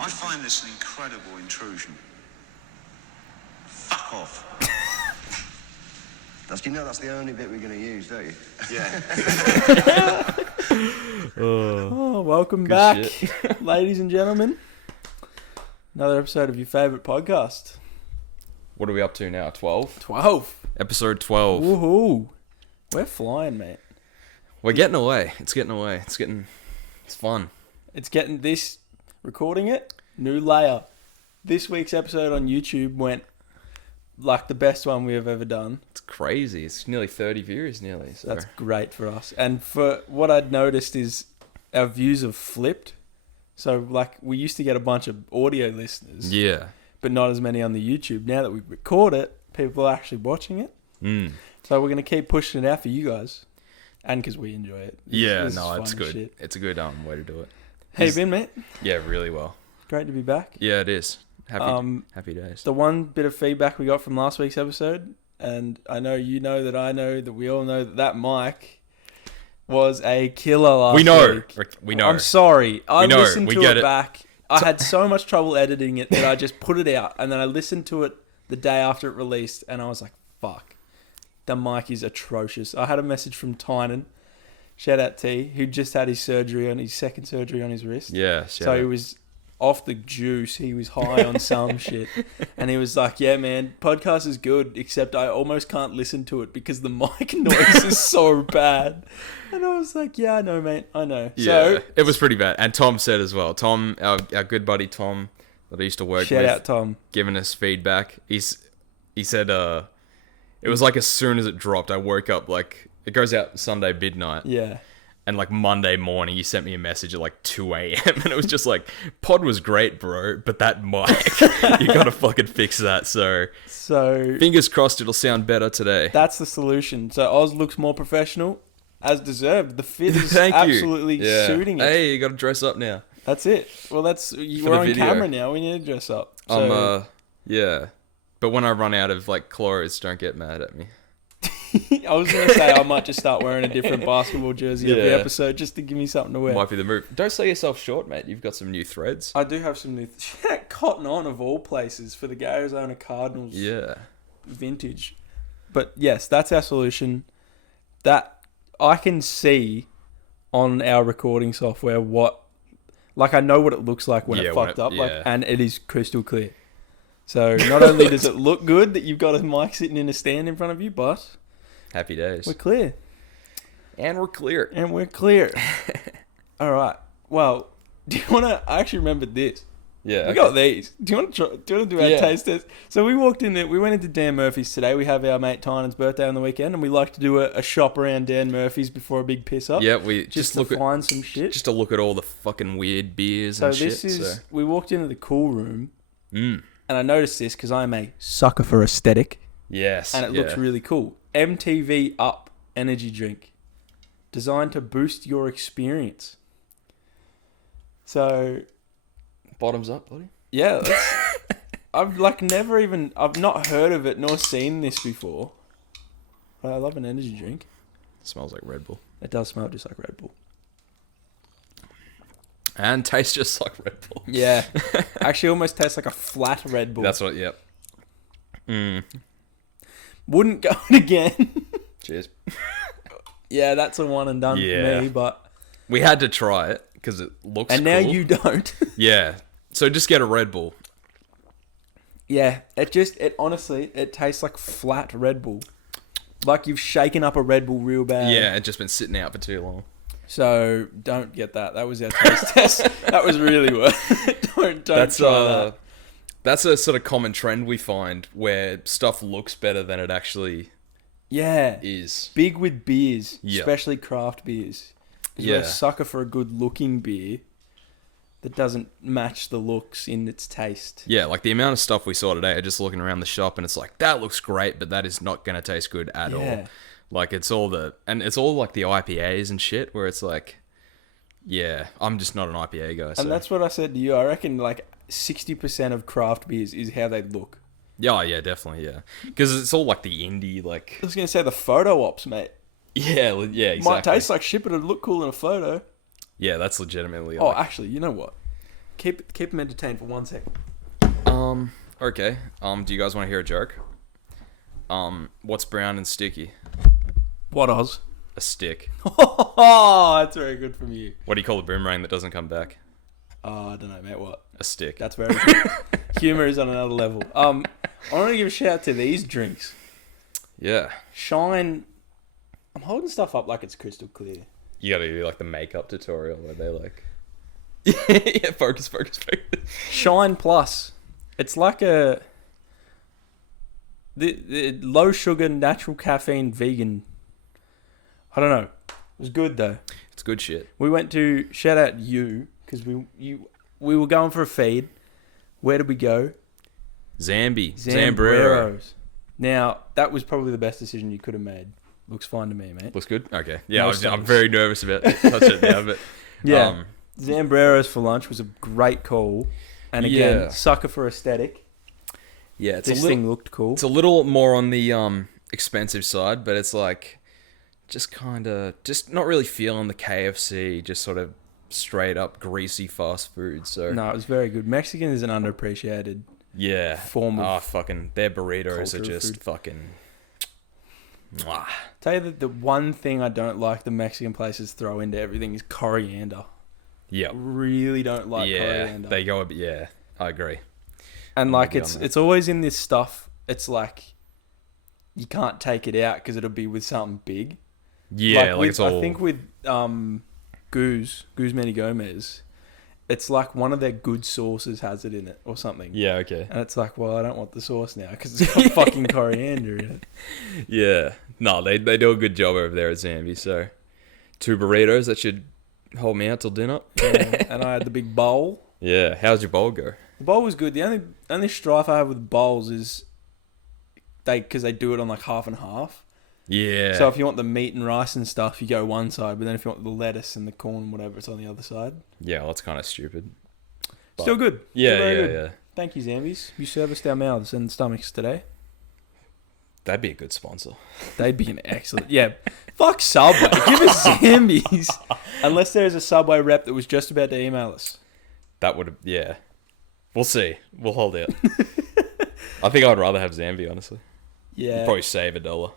I find this an incredible intrusion. Fuck off. You know that's the only bit we're going to use, don't you? Yeah. Welcome back, ladies and gentlemen. Another episode of your favourite podcast. What are we up to now? 12? 12. Episode 12. Woohoo. We're flying, mate. We're getting away. It's fun. It's getting this, recording it, new layer. This week's episode on YouTube went like the best one we have ever done. It's crazy. It's nearly 30 views, So. That's great for us. And for what I'd noticed is our views have flipped. So like we used to get a bunch of audio listeners. Yeah. But not as many on the YouTube. Now that we record it, people are actually watching it. So we're going to keep pushing it out for you guys. And because we enjoy it. It's good. Shit. It's a good way to do it. How you been, mate? Yeah, really well. Great to be back. Yeah, it is. Happy days. The one bit of feedback we got from last week's episode, and I know you know that I know that we all know that mic was a killer last week. We know. I'm sorry. I listened to it back. I So- had so much trouble editing it that I just put it out, and then I listened to it the day after it released, and I was like, fuck. The mic is atrocious. I had a message from Tynan, shout out T, who just had his second surgery on his wrist. Yeah, So he was off the juice. He was high on some shit. And he was like, yeah, man, podcast is good, except I almost can't listen to it because the mic noise is so bad. And I was like, yeah, I know, mate. I know. Yeah, So it was pretty bad. And Tom said as well. Tom, our good buddy Tom, that I used to work with. Shout out, Tom. Giving us feedback. He said it was like as soon as it dropped, I woke up like, it goes out Sunday midnight. Yeah. And like Monday morning, he sent me a message at like 2 a.m. And it was just like, pod was great, bro, but that mic, you gotta fucking fix that. So fingers crossed it'll sound better today. That's the solution. So Oz looks more professional, as deserved. The fit is Thank absolutely you. Yeah. suiting it. Hey, you gotta dress up now. That's it. Well, we're on video. camera now. We need to dress up. So, Yeah. But when I run out of like clothes, don't get mad at me. I was going to say I might just start wearing a different basketball jersey every episode just to give me something to wear. Might be the move. Don't sell yourself short, mate. You've got some new threads. I do have some new... Cotton On, of all places, for the Arizona Cardinals. Yeah. Vintage. But yes, that's our solution. That I can see on our recording software what... Like, I know what it looks like when it fucked up. Like, and it is crystal clear. So, not only does it look good that you've got a mic sitting in a stand in front of you, but... Happy days. We're clear. And we're clear. All right. Well, do you want to... I actually remembered this. Yeah. We got these. Do you want to do our taste test? So we walked in there. We went into Dan Murphy's today. We have our mate Tynan's birthday on the weekend, and we like to do a shop around Dan Murphy's before a big piss up. Yeah, we just to find some shit. Just to look at all the fucking weird beers and shit. We walked into the cool room, and I noticed this because I'm a sucker for aesthetic. Yes. And it looks really cool. MTV Up energy drink, designed to boost your experience. So, bottoms up, buddy. Yeah, I've not heard of it nor seen this before. But I love an energy drink. It smells like Red Bull. It does smell just like Red Bull. And tastes just like Red Bull. Yeah. Actually almost tastes like a flat Red Bull. That's what, yep. Wouldn't go it again. Cheers. Yeah, that's a one and done for me, but... We had to try it because it looks and cool. now you don't. Yeah. So just get a Red Bull. Yeah, it honestly tastes like flat Red Bull. Like you've shaken up a Red Bull real bad. Yeah, it's just been sitting out for too long. So don't get that. That was our taste test. That was really worth it. Don't try that. That's a sort of common trend we find where stuff looks better than it actually is. Big with beers, Yep. especially craft beers. You're a sucker for a good looking beer that doesn't match the looks in its taste. Yeah, like the amount of stuff we saw today, just looking around the shop, and it's like, that looks great, but that is not going to taste good at all. Like, it's all like the IPAs and shit, where it's like, yeah, I'm just not an IPA guy. So. And that's what I said to you. I reckon like 60% of craft beers is how they look. Yeah, definitely, yeah. Because it's all like the indie, like... I was going to say the photo ops, mate. Yeah, exactly. Might taste like shit, but it'd look cool in a photo. Yeah, that's legitimately... Oh, actually, you know what? keep them entertained for 1 second. Okay. Do you guys want to hear a joke? What's brown and sticky? What, Oz? A stick. Oh, that's very good from you. What do you call a boomerang that doesn't come back? I don't know, mate. What? A stick. That's very good. Humor is on another level. I want to give a shout out to these drinks. Yeah. Shine. I'm holding stuff up like it's crystal clear. You gotta do like the makeup tutorial where they like... yeah, focus. Shine Plus. It's like the low sugar, natural caffeine, vegan. I don't know. It was good though. It's good shit. We went to shout out you because we were going for a feed. Where did we go? Zambreros. Now that was probably the best decision you could have made. Looks fine to me, mate. Looks good. Okay. Yeah, No I'm very nervous about touch it now, but yeah. Zambreros for lunch was a great call, and again, sucker for aesthetic. Yeah, This thing looked cool. It's a little more on the expensive side, but it's like just not really feeling the KFC, just sort of straight up greasy fast food. So No, it was very good. Mexican is an underappreciated form of fucking their burritos are culture just food. fucking. Mwah. Tell you that the one thing I don't like the Mexican places throw into everything is coriander. Yeah, Really don't like coriander. they go a bit. Yeah, I agree. And I'm like with you on that. it's always in this stuff. It's like you can't take it out because it'll be with something big. Yeah, like with, it's all. I think with Goose Manny Gomez, it's like one of their good sauces has it in it or something. Yeah. Okay. And it's like, well, I don't want the sauce now because it's got fucking coriander in it. Yeah. No, they do a good job over there at Zambi. So 2 burritos that should hold me out till dinner. Yeah, and I had the big bowl. Yeah. How's your bowl go? The bowl was good. The only strife I have with bowls is because they do it on like half and half. Yeah. So if you want the meat and rice and stuff, you go one side, but then if you want the lettuce and the corn and whatever, it's on the other side. Yeah, well, that's kind of stupid. But Still good. Yeah, Still very yeah, good. yeah. Thank you, Zambies. You serviced our mouths and stomachs today. That'd be a good sponsor. They'd be an excellent... Yeah. Fuck Subway. Give us Zambies. Unless there's a Subway rep that was just about to email us. That would have... Yeah. We'll see. We'll hold out. I think I'd rather have Zambi, honestly. Yeah. Probably save $1.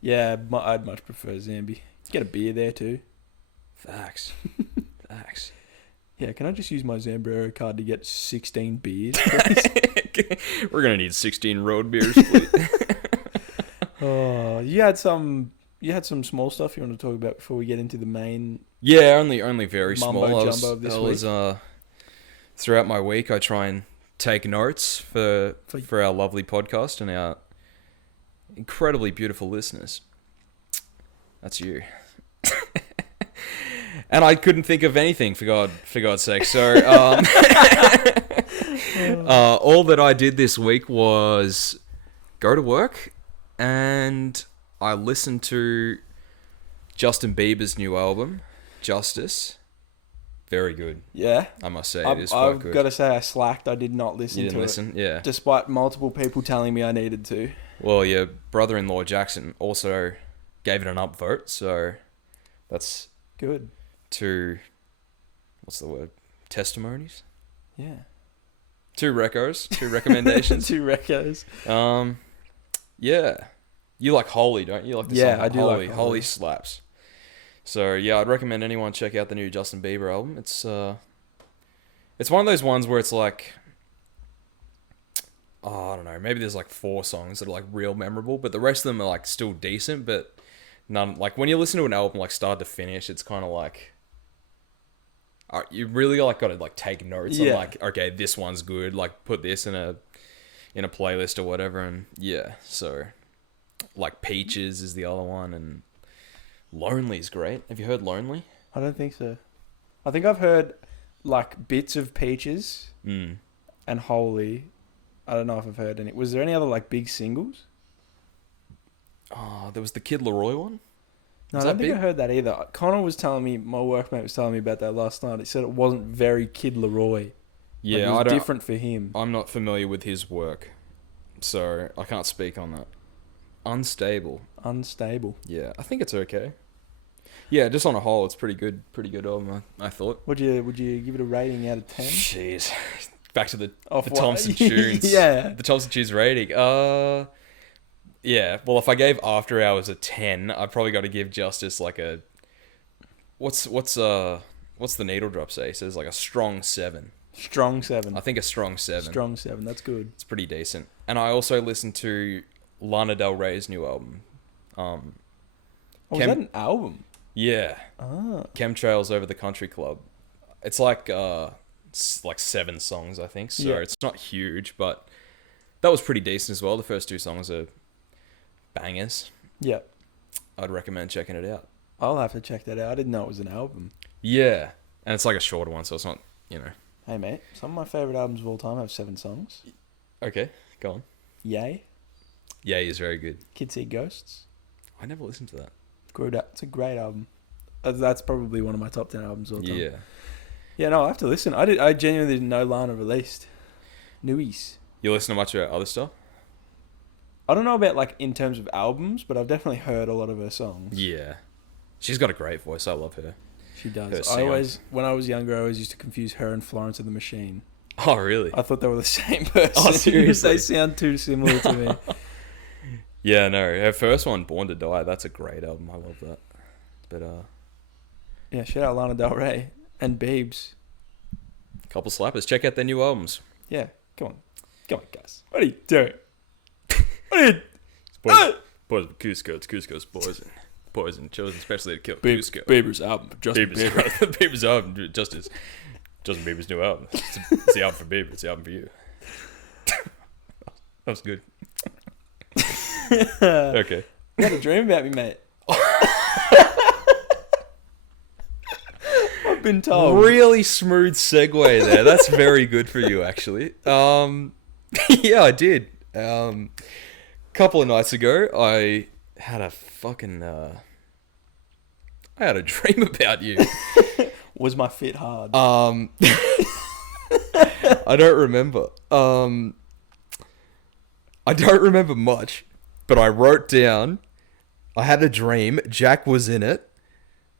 Yeah, I'd much prefer Zambi. Get a beer there too. Facts. Facts. Yeah, can I just use my Zambrero card to get 16 beers, please? We're going to need 16 road beers, please. Oh, you had some small stuff you want to talk about before we get into the main... Yeah, only very Mumbo small. jumbo of this week. Throughout my week, I try and take notes for our lovely podcast and our incredibly beautiful listeners. That's you. And I couldn't think of anything, for God's sake. So all that I did this week was go to work and I listened to Justin Bieber's new album, Justice. Very good. Yeah. I must say, it is quite good. I've got to say I slacked. I did not listen You didn't to listen? it. Yeah. Despite multiple people telling me I needed to. Well, your brother-in-law Jackson also gave it an upvote, so that's Good. 2, what's the word? Testimonies? Yeah. 2 recos, 2 recommendations. 2 recos. Yeah. You like Holy, don't you? Like the Yeah, song I do Holy. like Holy. Holy slaps. So yeah, I'd recommend anyone check out the new Justin Bieber album. It's one of those ones where it's like, I don't know, maybe there's like 4 songs that are like real memorable, but the rest of them are like still decent, but none, like when you listen to an album like start to finish, it's kind of like, you really like got to like take notes on like, okay, this one's good, like put this in a playlist or whatever. And yeah, so like Peaches is the other one, and Lonely is great. Have you heard Lonely? I don't think so. I think I've heard like bits of Peaches and Holy. I don't know if I've heard any. Was there any other like big singles? Oh, there was the Kid Laroi one. No, Was I don't that think I big? heard that either. Connor was telling me, my workmate was telling me about that last night. He said it wasn't very Kid Laroi. Yeah, Like, it I was don't. different for him. I'm not familiar with his work, so I can't speak on that. Unstable. Unstable. Yeah, I think it's okay. Yeah, just on a whole, it's pretty good album, I thought. Would you give it a rating out of 10? Jeez. Back to the Off what? Thompson tunes. Yeah. The Thompson tunes rating. Yeah. Well, if I gave After Hours a 10, I've probably got to give Justice like a... What's the needle drop say? It says like a strong 7. Strong 7. I think a strong 7. Strong 7. That's good. It's pretty decent. And I also listened to Lana Del Rey's new album. Was that an album? Yeah. Ah. Chemtrails Over the Country Club. It's like 7 songs, I think. So it's not huge, but that was pretty decent as well. The first 2 songs are bangers. Yeah. I'd recommend checking it out. I'll have to check that out. I didn't know it was an album. Yeah. And it's like a shorter one, so it's not, Hey, mate. Some of my favourite albums of all time have 7 songs. Okay, go on. Yay. Yay is very good. Kids See Ghosts. I never listened to that. It's a great album. That's probably one of my top 10 albums of all time. Yeah. Yeah, no, I have to listen. I genuinely didn't know Lana released. Newies. You listen to much about other stuff? I don't know about like in terms of albums, but I've definitely heard a lot of her songs. Yeah. She's got a great voice. I love her. She does. Her singer. When I was younger, I always used to confuse her and Florence and the Machine. Oh, really? I thought they were the same person. Oh, seriously? They sound too similar to me. Yeah, no. Her first one, Born to Die, that's a great album. I love that. But, yeah, shout out Lana Del Rey and Biebs. couple slappers. Check out their new albums. Yeah, come on, guys. What are you doing? Boys with Cusco's poison, chosen especially to kill Cusco. Bieber's album, Justin Bieber. Bieber's album, Justin Bieber's new album. It's the album for Bieber. It's the album for you. That was good. Okay. You had a dream about me, mate. I've been told. Really smooth segue there. That's very good for you, actually. Yeah, I did. Couple of nights ago, I had a fucking I had a dream about you. Was my fit hard? I don't remember. I don't remember much, but I wrote down, I had a dream, Jack was in it,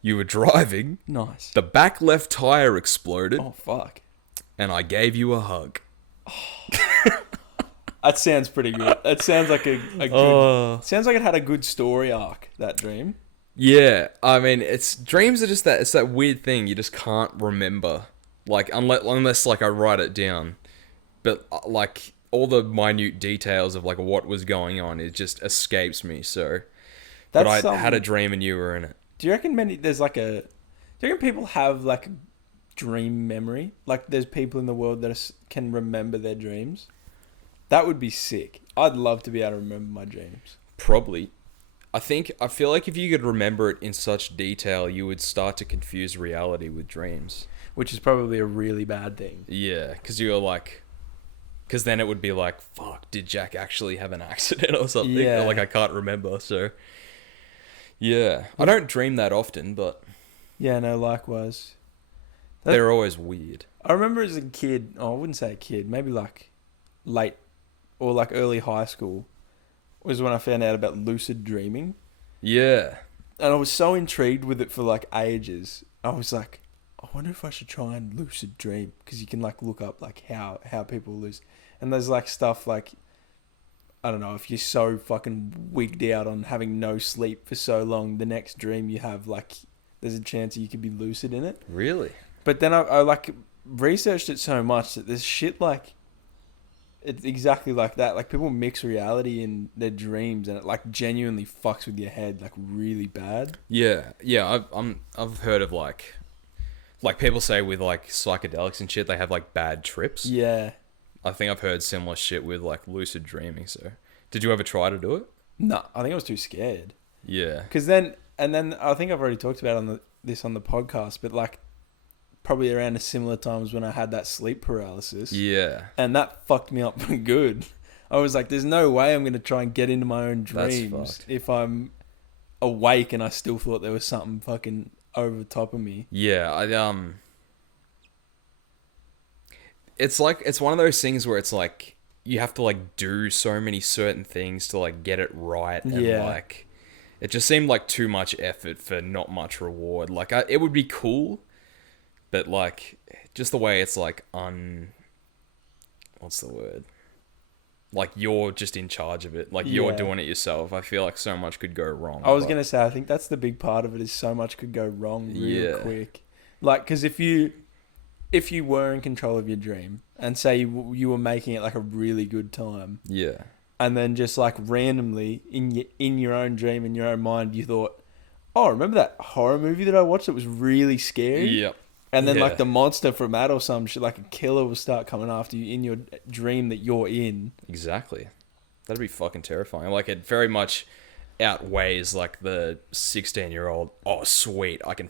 you were driving, Nice. the back left tire exploded, Oh, fuck. and I gave you a hug. That sounds pretty good. That sounds like a good... Sounds like it had a good story arc, that dream. Yeah, I mean, dreams are just that, it's that weird thing you just can't remember, like, unless like I write it down, but like, all the minute details of like what was going on, it just escapes me, so, but I had a dream and you were in it. Do you reckon do you reckon people have like dream memory? Like there's people in the world that can remember their dreams? That would be sick. I'd love to be able to remember my dreams. Probably. I feel like if you could remember it in such detail, you would start to confuse reality with dreams. Which is probably a really bad thing. Yeah, because then it would be like, fuck, did Jack actually have an accident or something? Yeah. Or like I can't remember, so... Yeah. I don't dream that often, but... Yeah, no, likewise. They're always weird. I remember as a kid, I wouldn't say a kid, maybe like late or like early high school was when I found out about lucid dreaming. Yeah. And I was so intrigued with it for like ages. I was like, I wonder if I should try and lucid dream, because you can like look up like how people lucid. And there's like stuff like, I don't know, if you're so fucking wigged out on having no sleep for so long, the next dream you have, like, there's a chance you could be lucid in it. Really? But then I like researched it so much that there's shit like, it's exactly like that. Like people mix reality in their dreams, and it like genuinely fucks with your head like really bad. Yeah. I've heard of like people say with like psychedelics and shit, they have like bad trips. Yeah. I think I've heard similar shit with like lucid dreaming. So, did you ever try to do it? No, I think I was too scared. Yeah. Because then I think I've already talked about this on the podcast, but like probably around a similar times when I had that sleep paralysis. Yeah. And that fucked me up good. I was like, there's no way I'm going to try and get into my own dreams if I'm awake and I still thought there was something fucking over the top of me. Yeah, it's like, it's one of those things where it's like you have to like do so many certain things to like get it right, and like It just seemed like too much effort for not much reward. Like, it would be cool, but like, just the way it's like what's the word? Like, you're just in charge of it. Like, you're doing it yourself. I feel like so much could go wrong. I was going to say, I think that's the big part of it, is so much could go wrong real quick. Like, because if you were in control of your dream and say you were making it like a really good time. Yeah. And then just like randomly in your own dream, in your own mind, you thought, oh, remember that horror movie that I watched that was really scary? Yep. And then like the monster from that or some shit, like a killer will start coming after you in your dream that you're in. Exactly. That'd be fucking terrifying. Like, it very much outweighs like the 16-year-old, oh sweet, I can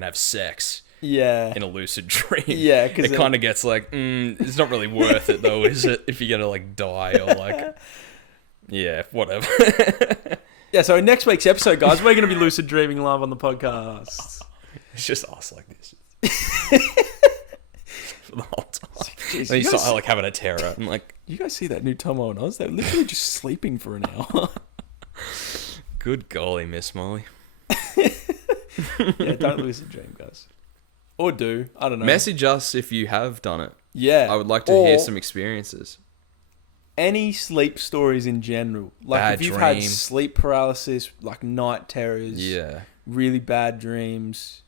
have sex. Yeah. In a lucid dream. Yeah, because it kind of gets like, it's not really worth it though, is it? If you're gonna like die or like, yeah, whatever. Yeah. So in next week's episode, guys, we're gonna be lucid dreaming live on the podcast. It's just us like this for the whole time. Jeez, And you start like having a terror. I'm like, you guys see that new Thommo and Oz? They're literally just sleeping for an hour. good golly, Miss Molly. Yeah, don't lucid dream, guys. Or do. I don't know. Message us if you have done it. Yeah. I would like to hear some experiences. Any sleep stories in general. Like Bad if you've dream. had sleep paralysis, like night terrors, really bad dreams,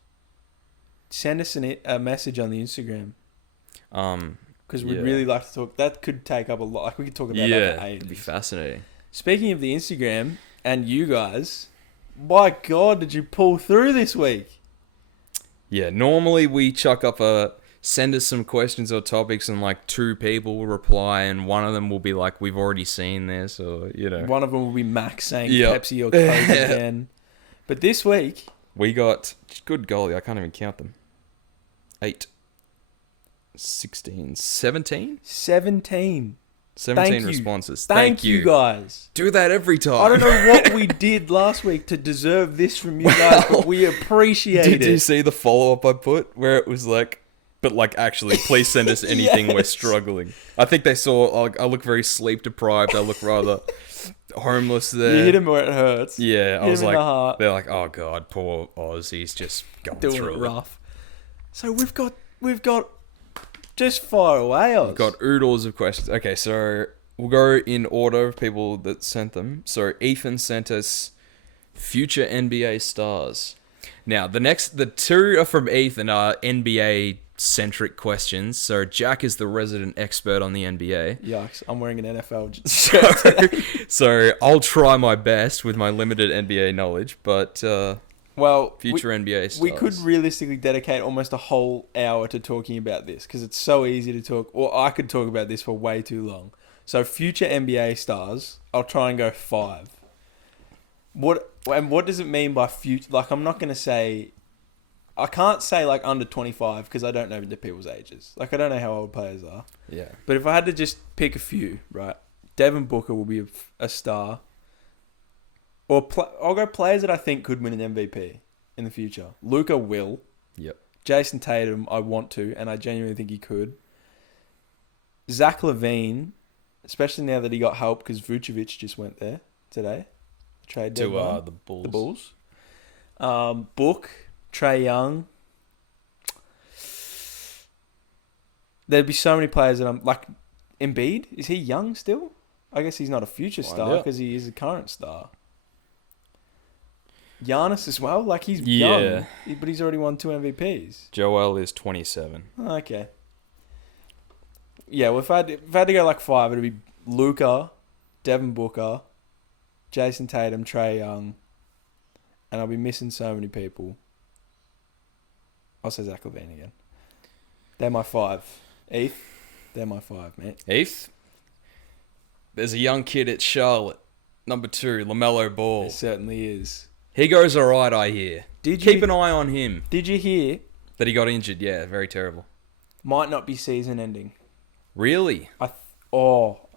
send us a message on the Instagram. Because we'd really like to talk. That could take up a lot. Like we could talk about that for ages. It'd be fascinating. Speaking of the Instagram and you guys, my God, did you pull through this week? Yeah, normally we chuck up send us some questions or topics and like 2 people will reply and one of them will be like, we've already seen this, or, you know. One of them will be Max saying Pepsi or Coke again. But this week... we got, good golly, I can't even count them. 8, 16, 17? 17 responses. Thank you guys. Do that every time. I don't know what we did last week to deserve this from you guys, but we appreciate it. Did you see the follow-up I put where it was like, but like actually, please send us anything. We're struggling. I think they saw, I look very sleep deprived. I look rather homeless there. You hit him where it hurts. Yeah, I Hit was him in the heart. like, they're like, oh God, poor Oz. He's just going Doing through it rough. So we've got just far away, Oz. We've got oodles of questions. Okay, so we'll go in order of people that sent them. So Ethan sent us future NBA stars. Now, the 2 are from Ethan are NBA centric questions. So Jack is the resident expert on the NBA. Yikes, I'm wearing an NFL shirt today. So I'll try my best with my limited NBA knowledge, but well, future NBA stars. We could realistically dedicate almost a whole hour to talking about this because it's so easy to talk, or I could talk about this for way too long. So future NBA stars, I'll try and go 5. What does it mean by future? Like, I'm not going to say... I can't say, like, under 25 because I don't know the people's ages. Like, I don't know how old players are. Yeah. But if I had to just pick a few, right? Devin Booker will be a star. Or I'll go players that I think could win an MVP in the future. Luka will. Yep. Jason Tatum, I want to, and I genuinely think he could. Zach LaVine, especially now that he got help because Vucevic just went there today. Trade deadline. To the Bulls. The Bulls. Book, Trae Young. There'd be so many players that I'm like. Embiid, is he young still? I guess he's not a future star because he is a current star. Giannis as well, like he's young, but he's already won 2 MVPs. Joel is 27. Okay. Yeah, well, if I had to go like 5, it'd be Luka, Devin Booker, Jason Tatum, Trae Young, and I'll be missing so many people. I'll say Zach LaVine again. They're my 5. Eth, they're my 5, mate. Eth, there's a young kid at Charlotte, number 2, LaMelo Ball. It certainly is. He goes all right, I hear. Keep an eye on him. Did you hear? That he got injured, yeah, very terrible. Might not be season ending. Really? I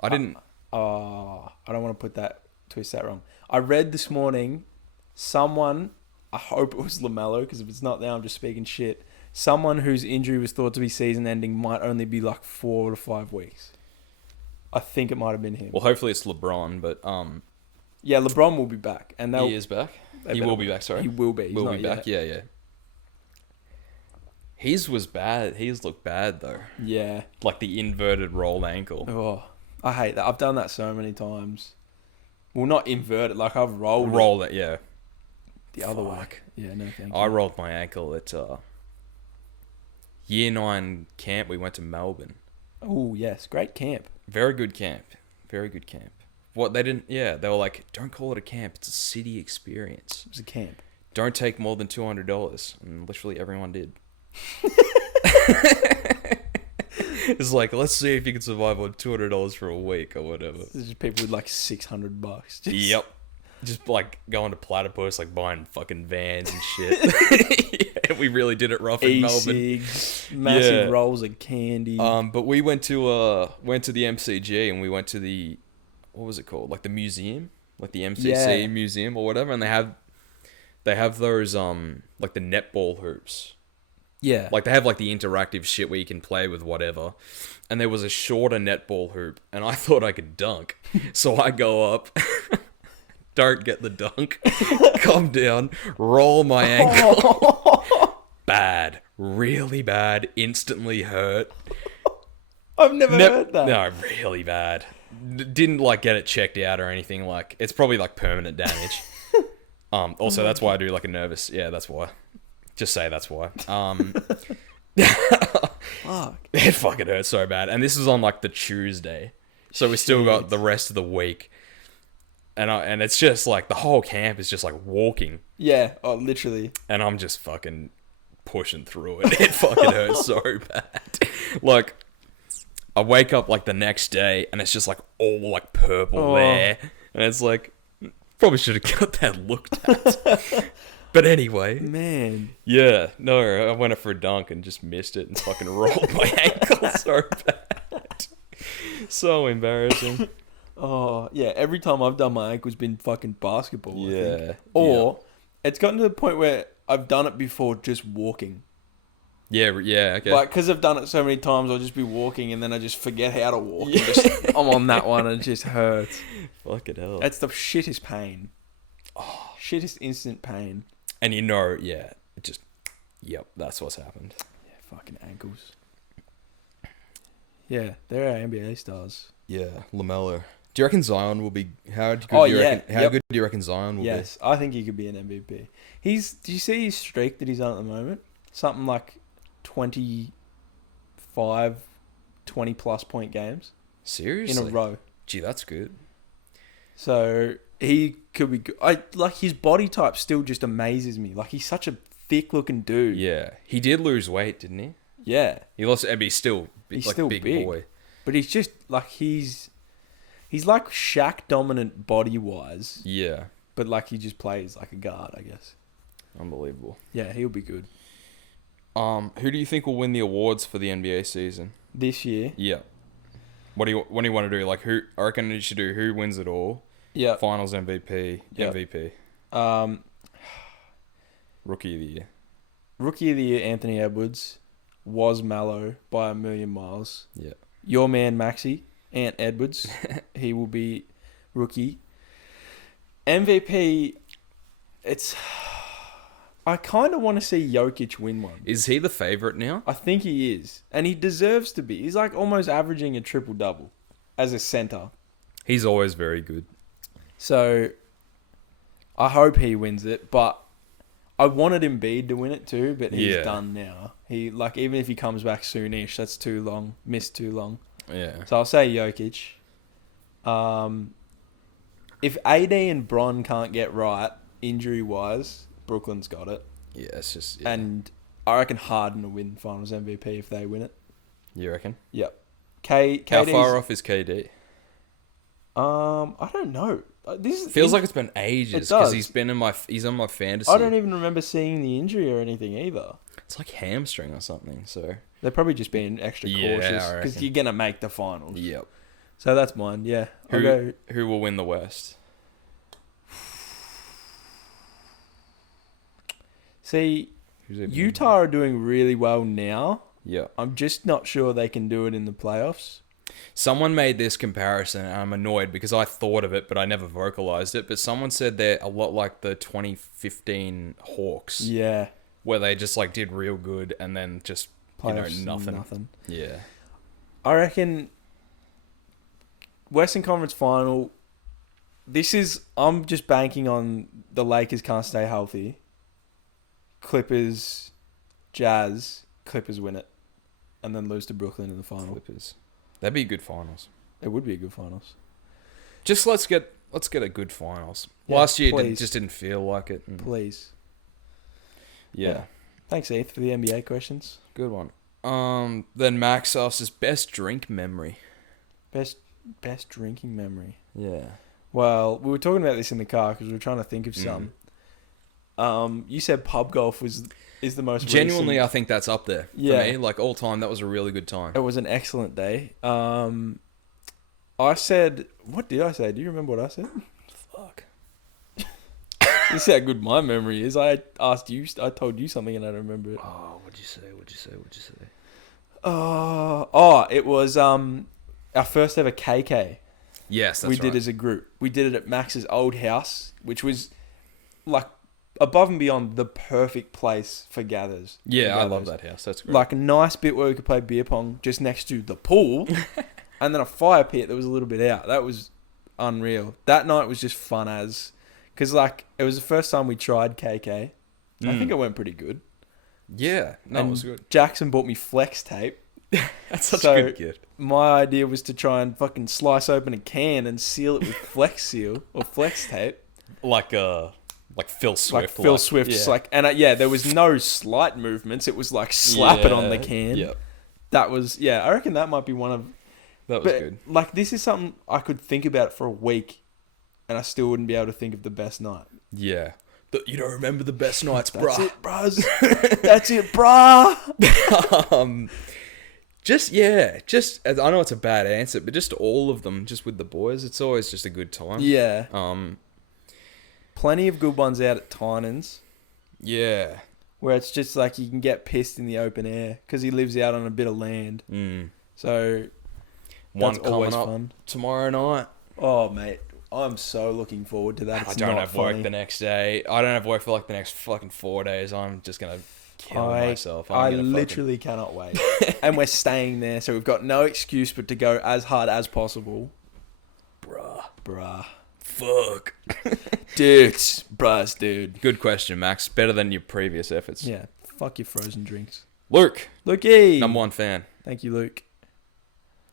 don't want to twist that wrong. I read this morning, someone, I hope it was LaMelo, because if it's not there, I'm just speaking shit. Someone whose injury was thought to be season ending might only be like 4 to 5 weeks. I think it might have been him. Well, hopefully it's LeBron, but Yeah, LeBron will be back, and He is back. He will be back. Sorry, he will be. He's will not be back. yet. Yeah. His was bad. His looked bad though. Yeah. Like the inverted rolled ankle. Oh, I hate that. I've done that so many times. Well, not inverted. Like I've rolled it. Yeah. the other way. Yeah, no thank you. I rolled my ankle at year 9 camp. We went to Melbourne. Oh yes, great camp. Very good camp. Very good camp. What they didn't, yeah, they were like, don't call it a camp. It's a city experience. It was a camp. Don't take more than $200, and literally everyone did. It's like, let's see if you can survive on $200 for a week or whatever. There's just people with like $600. Yep. Just like going to Platypus, like buying fucking vans and shit. Yeah, we really did it rough in Melbourne. E-cigs, massive rolls of candy. But we went to the MCG and we went to the, what was it called? Like the museum, like the MCC museum or whatever, and they have those like the netball hoops. Yeah. Like they have like the interactive shit where you can play with whatever. And there was a shorter netball hoop and I thought I could dunk. So I go up, don't get the dunk, come down, roll my ankle. Bad. Really bad. Instantly hurt. I've never heard that. No, really bad. Didn't like get it checked out or anything. Like it's probably like permanent damage. Also that's why I do like a nervous. Yeah, that's why. Just say that's why. Fuck. It fucking hurt so bad. And this is on like the Tuesday. So we still got the rest of the week. And it's just like the whole camp is just like walking. Yeah, oh, literally. And I'm just fucking pushing through it. It fucking hurts so bad. Like, I wake up like the next day and it's just like all like purple there. And it's like, probably should have got that looked at. But anyway. Man. Yeah. No, I went up for a dunk and just missed it and fucking rolled my ankle so bad. So embarrassing. Oh, yeah. Every time I've done my ankle's been fucking basketball, I think. Yeah. Or it's gotten to the point where I've done it before just walking. Yeah, okay. Like, because I've done it so many times, I'll just be walking and then I just forget how to walk. Yeah. I'm on that one and it just hurts. Fucking hell. That's the shittest pain. Oh, shittest instant pain. And you know, it just, that's what's happened. Yeah, fucking ankles. Yeah, they're our NBA stars. Yeah, LaMelo. Do you reckon Zion will be? How good do you reckon Zion will be? Yes, I think he could be an MVP. Do you see his streak that he's on at the moment? Something like 25, 20 plus point games. Seriously? In a row. Gee, that's good. So he could be good. Like his body type still just amazes me. Like he's such a thick looking dude. Yeah, he did lose weight, didn't he? Yeah, he lost. But he's still big boy. But he's just like he's like Shaq dominant body wise. Yeah, but like he just plays like a guard, I guess. Unbelievable. Yeah, he'll be good. Who do you think will win the awards for the NBA season this year? Yeah. What do you want to do? Like who? I reckon you should do who wins it all. Yeah. Finals MVP. Yep. MVP. Rookie of the year. Rookie of the year, Anthony Edwards, was Mallow by a million miles. Yeah. Your man Maxi, Ant Edwards, he will be rookie. MVP, I kind of want to see Jokic win one. Is he the favourite now? I think he is. And he deserves to be. He's like almost averaging a triple-double as a centre. He's always very good. So, I hope he wins it, but I wanted Embiid to win it too, but he's done now. He even if he comes back soonish, that's too long. Missed too long. Yeah. So I'll say Jokic. If AD and Bron can't get right, injury-wise, Brooklyn's got it. Yeah, it's just... Yeah. And I reckon Harden will win Finals MVP if they win it. You reckon? Yep. How far off is KD? I don't know. This feels like it's been ages because he's on my fantasy. I don't even remember seeing the injury or anything either. It's like hamstring or something. So they're probably just being extra cautious because you're gonna make the finals. Yep. So that's mine. Yeah. Who will win the West? See, Utah are doing really well now. Yeah. I'm just not sure they can do it in the playoffs. Someone made this comparison, and I'm annoyed because I thought of it, but I never vocalized it. But someone said they're a lot like the 2015 Hawks. Yeah. Where they just like did real good and then just, Playoffs, nothing. Yeah. I reckon Western Conference Final, I'm just banking on the Lakers can't stay healthy. Clippers, Jazz, Clippers win it. And then lose to Brooklyn in the final. Clippers. That'd be good finals. It would be a good finals. Just let's get a good finals. Yeah, Last year please. just didn't feel like it. Please. Yeah. Thanks, Heath, for the NBA questions. Good one. Then Max asks his best drink memory. Best drinking memory. Yeah. Well, we were talking about this in the car because we were trying to think of some. You said pub golf is the most genuinely recent. I think that's up there for me. Like all time, that was a really good time. It was an excellent day. I said, what did I say? Do you remember what I said? Fuck. This is how good my memory is. I told you something and I don't remember it. Oh, what'd you say? It was our first ever KK. Yes, that's we did as a group. We did it at Max's old house, which was like above and beyond the perfect place for gathers. Yeah, I love that house. That's great. Like a nice bit where we could play beer pong just next to the pool, and then a fire pit that was a little bit out. That was unreal. That night was just fun because like it was the first time we tried KK. I think it went pretty good. Yeah, no, it was good. Jackson bought me flex tape. That's such a good kid. My idea was to try and fucking slice open a can and seal it with flex seal or flex tape. Like Phil Swift. Like Phil Swift's there was no slight movements. It was like slap it on the can. Yep. That was, I reckon that might be one of... That was good. Like, this is something I could think about for a week and I still wouldn't be able to think of the best night. Yeah. But you don't remember the best nights, bruh. That's it, bruh. That's it, bruh. Just, I know it's a bad answer, but just all of them, just with the boys, it's always just a good time. Yeah. Plenty of good ones out at Tynan's. Yeah. Where it's just like you can get pissed in the open air because he lives out on a bit of land. So, one that's always coming up fun. Tomorrow night. Oh, mate. I'm so looking forward to that. I don't have work the next day. I don't have work for like the next fucking 4 days. I'm just going to kill myself. I literally cannot wait. And we're staying there, so we've got no excuse but to go as hard as possible. Bruh. Fuck. Dude. Good question, Max. Better than your previous efforts. Yeah. Fuck your frozen drinks. Lukey. Number Number 1 fan. Thank you, Luke.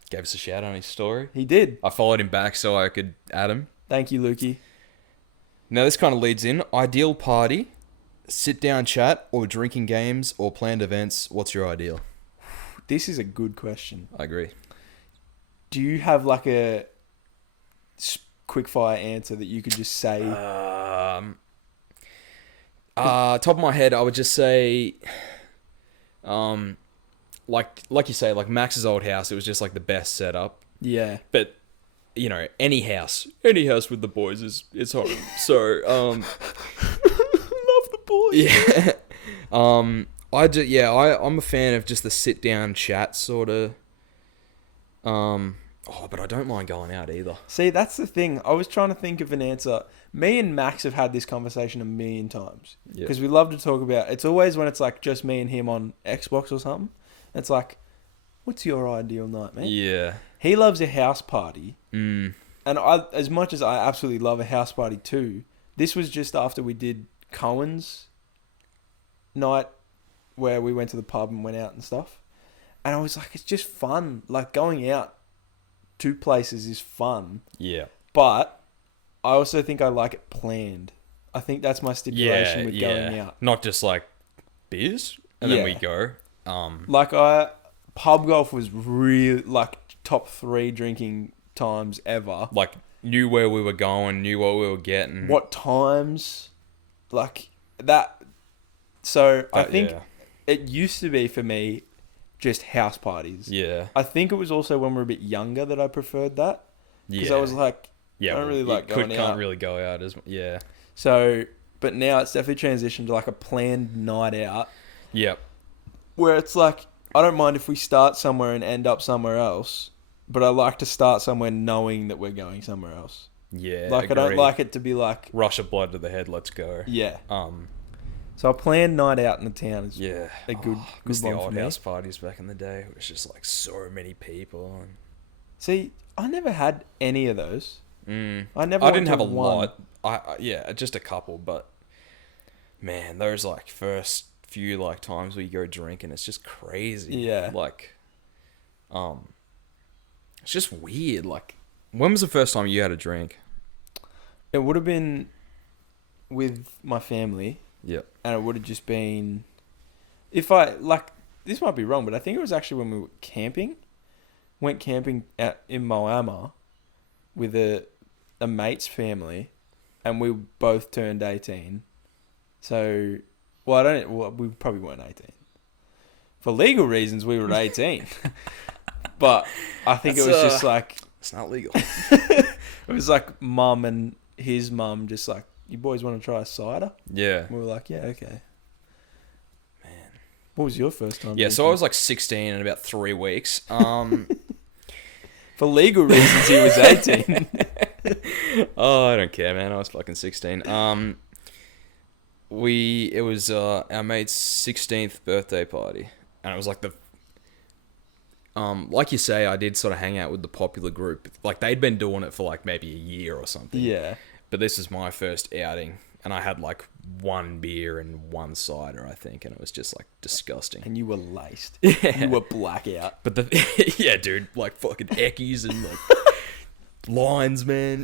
Gave us a shout on his story. He did. I followed him back so I could add him. Thank you, Lukey. Now this kind of leads in. Ideal party, sit down chat, or drinking games, or planned events. What's your ideal? This is a good question. I agree. Do you have like a quickfire answer that you could just say? Top of my head, I would just say, like you say, like Max's old house. It was just like the best setup. Yeah. But you know, any house with the boys is horrible. So, love the boys. Yeah. I'm a fan of just the sit down chat sort of. But I don't mind going out either. See, that's the thing. I was trying to think of an answer. Me and Max have had this conversation a million times. Because we love to talk about... It's always when it's like just me and him on Xbox or something. It's like, what's your ideal night, man? Yeah. He loves a house party. And as much as I absolutely love a house party too, this was just after we did Cohen's night where we went to the pub and went out and stuff. And I was like, it's just fun. Like going out to places is fun. Yeah. But I also think I like it planned. I think that's my stipulation with going out. Not just like beers and then we go. Pub golf was really like top 3 drinking times ever. Like knew where we were going, knew what we were getting. What times? Like that. So I think it used to be for me just house parties. Yeah. I think it was also when we were a bit younger that I preferred that. Because I was like, I don't really like going out. Can't really go out as... Yeah. So, but now it's definitely transitioned to like a planned night out. Yep. Where it's like, I don't mind if we start somewhere and end up somewhere else, but I like to start somewhere knowing that we're going somewhere else. Yeah, Like, I don't agreed. like it to be like... Rush of blood to the head, let's go. Yeah. So a planned night out in the town is Yeah. a good Miss the one for old me. house parties back in the day. It was just like so many people. And... See, I never had any of those. I never. I went didn't to have a one. lot. Yeah, just a couple. But man, those like first few like times where you go drinking, it's just crazy. Yeah. Like, it's just weird. Like, when was the first time you had a drink? It would have been with my family, Yep. and it would have just been if I like. This might be wrong, but I think it was actually when we were camping. Went camping in Moama with a mate's family, and we both turned 18. So, we probably weren't 18. For legal reasons, we were 18. But I think it was just like... It's not legal. It was like mum and his mum just like, you boys want to try a cider? Yeah. We were like, yeah, okay. Man. What was your first time? Yeah, so I was like 16 in about 3 weeks. For legal reasons, he was 18. Oh, I don't care, man. I was fucking 16. It was our mate's 16th birthday party, and it was like like you say, I did sort of hang out with the popular group. Like, they'd been doing it for like maybe a year or something. Yeah. But this is my first outing, and I had like 1 beer and 1 cider, I think, and it was just like disgusting. And you were laced. Yeah. You were blackout. But yeah, dude, like fucking eckies and like lines, man.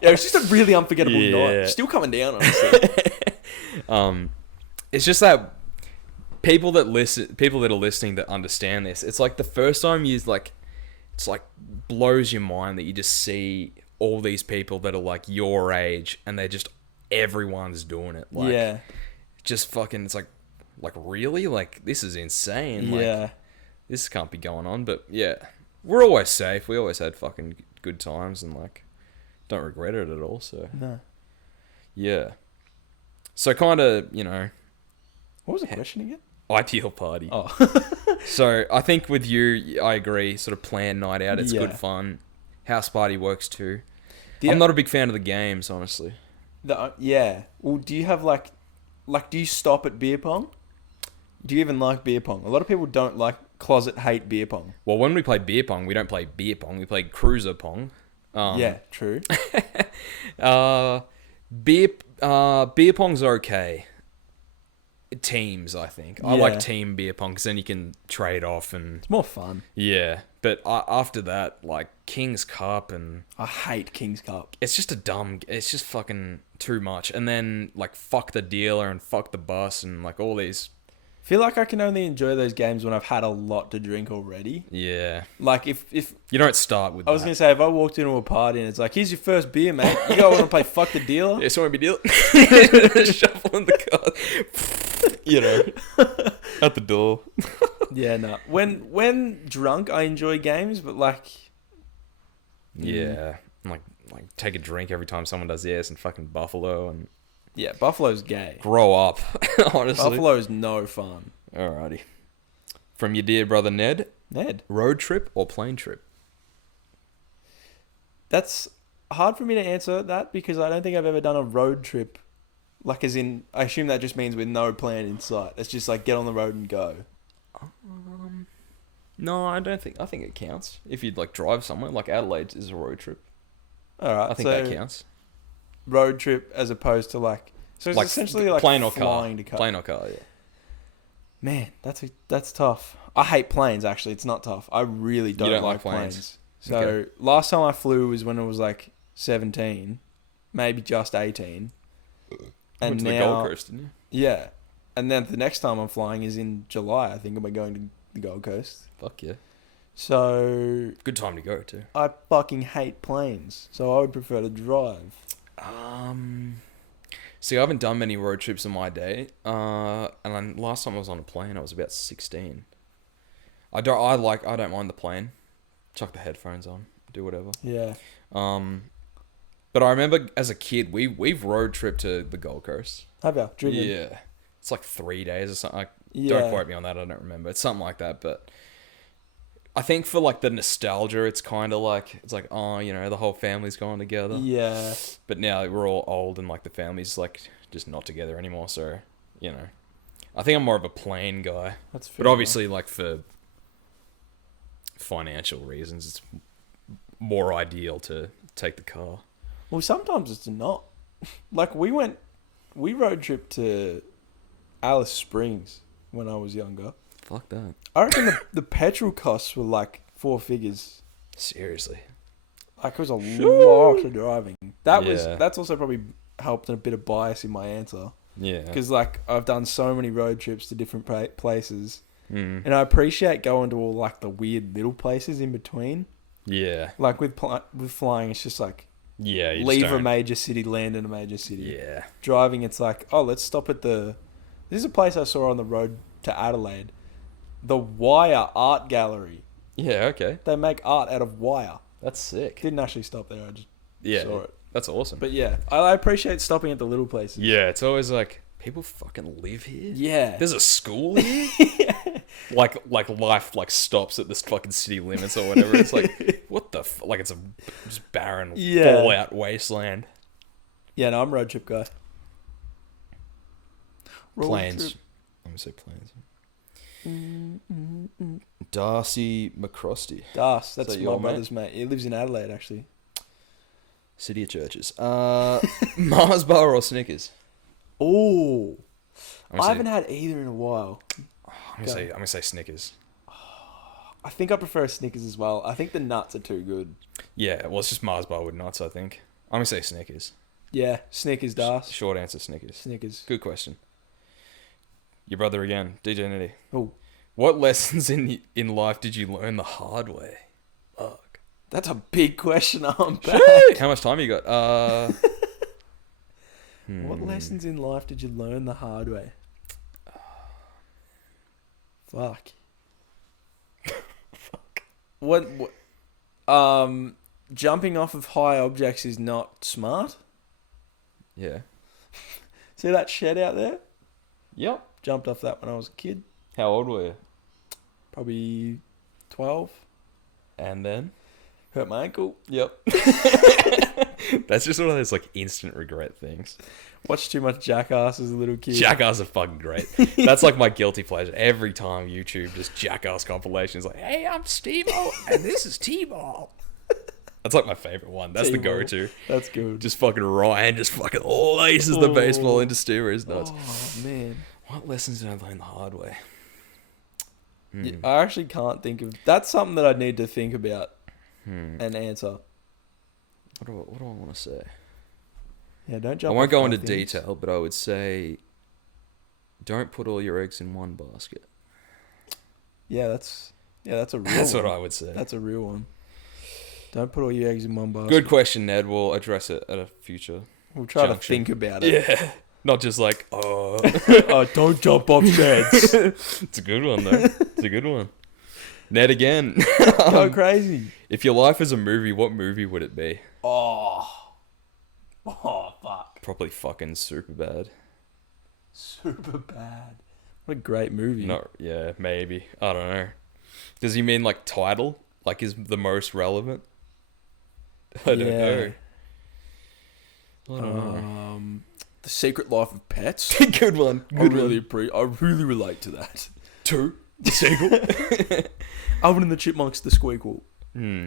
Yeah, it's just a really unforgettable night. Still coming down, honestly. It's just that people that are listening that understand this. It's like the first time it's like blows your mind that you just see all these people that are like your age, and everyone's doing it. Like, yeah. Just fucking, it's like really? Like, this is insane. Yeah. Like, this can't be going on. But yeah, we're always safe. We always had fucking good times, and like, don't regret it at all. So No. yeah. So kind of, What was the question again? ideal party. Oh. So I think with you, I agree. Sort of planned night out. It's Yeah. good fun. House party works too. The- I'm not a big fan of the games, honestly. Yeah. Well, do you have like, do you stop at beer pong? Do you even like beer pong? A lot of people don't hate beer pong. Well, when we play beer pong, we don't play beer pong. We play cruiser pong. Yeah, true. Beer pong's okay. Teams, I think. I like team beer pong because then you can trade off and It's more fun. yeah. But after that, like King's Cup, and I hate King's Cup. it's just it's just fucking too much. And then like fuck the dealer and fuck the bus and like all these. I feel like I can only enjoy those games when I've had a lot to drink already. Yeah. Like if You don't start with I was that. gonna say, if I walked into a party and it's like, here's your first beer, mate. You go want to play fuck the dealer? Yeah, so want to be dealing? Shuffling the cards. At the door. Yeah, no. When drunk, I enjoy games, but like, Yeah. Like take a drink every time someone does this and fucking Buffalo and yeah, Buffalo's gay. grow up, honestly. Buffalo's no fun. Alrighty. From your dear brother Ned, Ned, road trip or plane trip? that's hard for me to answer that because I don't think I've ever done a road trip. Like, as in, I assume that just means with no plan in sight. It's just like get on the road and go. No, I don't think. I think it counts. If you'd like drive somewhere, like Adelaide is a road trip. All right, I think so that counts. road trip as opposed to like, so it's essentially like plane or car. flying to car. Plane or car, yeah. Man, that's tough. I hate planes. Actually, it's not tough. I really don't like planes. So Okay. last time I flew was when I was like 17, maybe just 18. And Went to now, the Gold Coast, didn't you? yeah, and then the next time I'm flying is in July. I think I'm going to the Gold Coast. Fuck yeah. So Good time to go too. I fucking hate planes. So I would prefer to drive. See, I haven't done many road trips in my day. And then last time I was on a plane, I was about 16. I don't mind the plane. Chuck the headphones on, do whatever. Yeah. But I remember as a kid, we've road tripped to the Gold Coast. Have you driven? Yeah, it's like 3 days or something. Yeah. Don't quote me on that. I don't remember. It's something like that. But I think for like the nostalgia, it's kind of like oh, you know, the whole family's gone together. Yeah. But now we're all old and like the family's like just not together anymore. So you know, I think I'm more of a plane guy. That's fair. But obviously, like for financial reasons, it's more ideal to take the car. Well, sometimes it's not. Like we road trip to Alice Springs when I was younger. Fuck that. I reckon the petrol costs were like 4 figures. Seriously. Like it was a lot of driving. Yeah. That's also probably helped in a bit of bias in my answer. Yeah. Because like I've done so many road trips to different places, Mm. and I appreciate going to all like the weird little places in between. Yeah. Like with flying, it's just like Yeah. You leave just a don't- major city, land in a major city. Yeah. Driving, it's like, oh, let's stop at this is a place I saw on the road to Adelaide, the Wire Art Gallery. Yeah. Okay. They make art out of wire. That's sick. Didn't actually stop there. I just Yeah. saw it. That's awesome. But yeah, I appreciate stopping at the little places. Yeah. It's always like people fucking live here. Yeah. There's a school here. Like life like stops at this fucking city limits or whatever. It's like what the like it's a just barren fallout wasteland. Yeah, no, I'm road trip guy. Road Planes. trip. Let me say planes. Darcy McCrosty. Das, that's that my your brother's mate. He lives in Adelaide, actually. City of Churches. Mars bar or Snickers? Oh, I'm I haven't had either in a while. I'm gonna say Snickers. I think I prefer Snickers as well. I think the nuts are too good. Yeah, well, it's just Mars bar with nuts, I think. I'm gonna say Snickers. Yeah, Snickers, Das. Short answer, Snickers. Snickers. Good question. Your brother again, DJ Nitty. Oh, What lessons in life did you learn the hard way? Fuck. that's a big question. I'm back. How much time you got? What lessons in life did you learn the hard way? Fuck. What? Jumping off of high objects is not smart. Yeah. See that shed out there? Yep. Jumped off that when I was a kid. How old were you? Probably 12. And then? Hurt my ankle. Yep. That's just one of those like instant regret things. Watched too much Jackass as a little kid. Jackass are fucking great. That's like my guilty pleasure. Every time YouTube just Jackass compilations like, hey, I'm Steve-O and this is T-Ball. That's like my favorite one. That's the T-Ball. go-to. That's good. Just fucking Ryan just fucking laces the baseball into Stewart's nuts. Oh, man. What lessons did I learn the hard way? Yeah, I actually can't think of... That's something that I need to think about and answer. What do I want to say? Yeah, don't I jump won't off go high into things. detail, but I would say don't put all your eggs in one basket. Yeah, that's a real That's one. what I would say. That's a real one. Don't put all your eggs in one basket. Good question, Ned. We'll address it at a future. We'll try junction. to think about it. Yeah. Not just like, oh. Oh, don't jump off sheds. It's a good one, though. It's a good one. Ned again. Go crazy. If your life is a movie, what movie would it be? Oh, fuck. Probably fucking Superbad. Super bad. What a great movie. No, yeah, maybe. I don't know. Does he mean like title? Like is the most relevant? I don't know. I don't know. The Secret Life of Pets. Good one. I really relate to that. 2. The sequel. Alvin and the Chipmunks, The Squeakquel. Hmm.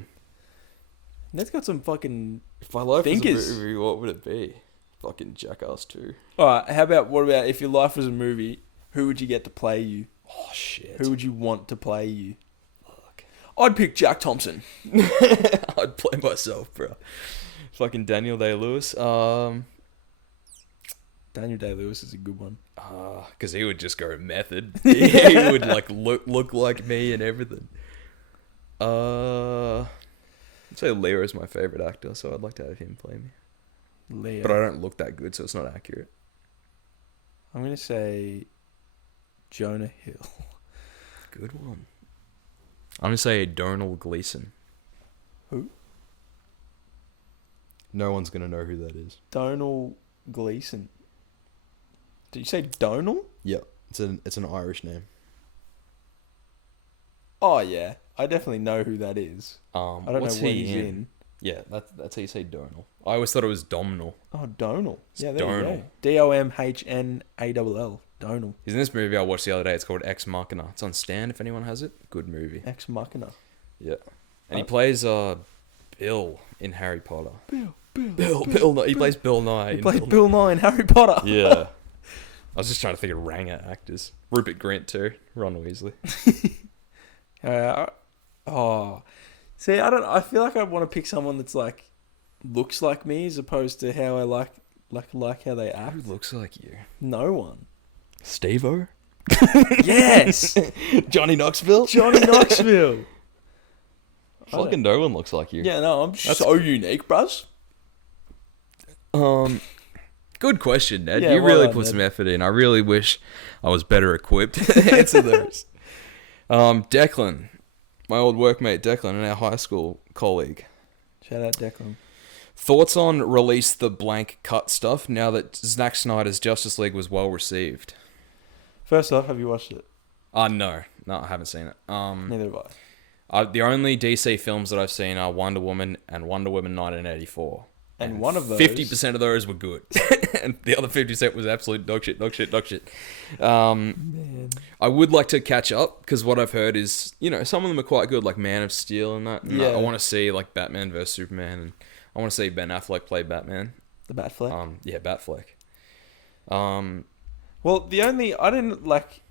That's got some fucking... If my life Thinkers. was a movie, what would it be? Fucking Jackass 2. Alright, what about if your life was a movie, who would you get to play you? Oh, shit. Who would you want to play you? Fuck. I'd pick Jack Thompson. I'd play myself, bro. Fucking Daniel Day-Lewis. Daniel Day-Lewis is a good one. Because he would just go method. He would like look like me and everything. I'd say Leo is my favorite actor, so I'd like to have him play me. Leo. But I don't look that good, so it's not accurate. I'm going to say Jonah Hill. Good one. I'm gonna say Donald Gleason. Who? No one's gonna know who that is. Donald Gleason. Did you say Donald? Yep, it's an Irish name. Oh, yeah. I definitely know who that is. I don't know what he's in. Yeah, that's how you say Donal. I always thought it was Domhnall. Oh, Donal. Yeah, there Donal. you go. Domhnall. Donal. He's in this movie I watched the other day. It's called Ex Machina. It's on Stan if anyone has it. Good movie. Ex Machina. Yeah. And he plays Bill in Harry Potter. Bill. He plays Bill Nye. He plays Bill Nye in Harry Potter. Yeah. I was just trying to think of Ranger actors. Rupert Grint too. Ron Weasley. See, I feel like I want to pick someone that's like looks like me as opposed to how I like how they act. Who looks like you? No one. Steve-O? Yes. Johnny Knoxville? Johnny Knoxville. Fucking no one looks like you. Yeah, no, I'm so unique, bros. Good question, Ned. Yeah, you well really done, put Ned. some effort in. I really wish I was better equipped to answer those. Declan, my old workmate Declan and our high school colleague. Shout out Declan. Thoughts on release the blank cut stuff now that Zack Snyder's Justice League was well received? First off, have you watched it? No, I haven't seen it. Neither have The only DC films that I've seen are Wonder Woman and Wonder Woman 1984. And one of those... 50% of those were good. And the other 50% was absolute dog shit. Man. I would like to catch up, because what I've heard is, some of them are quite good, like Man of Steel and that. And Yeah. I want to see, like, Batman vs. Superman, and I want to see Ben Affleck play Batman. The Batfleck? Yeah, Batfleck. Well, I didn't like...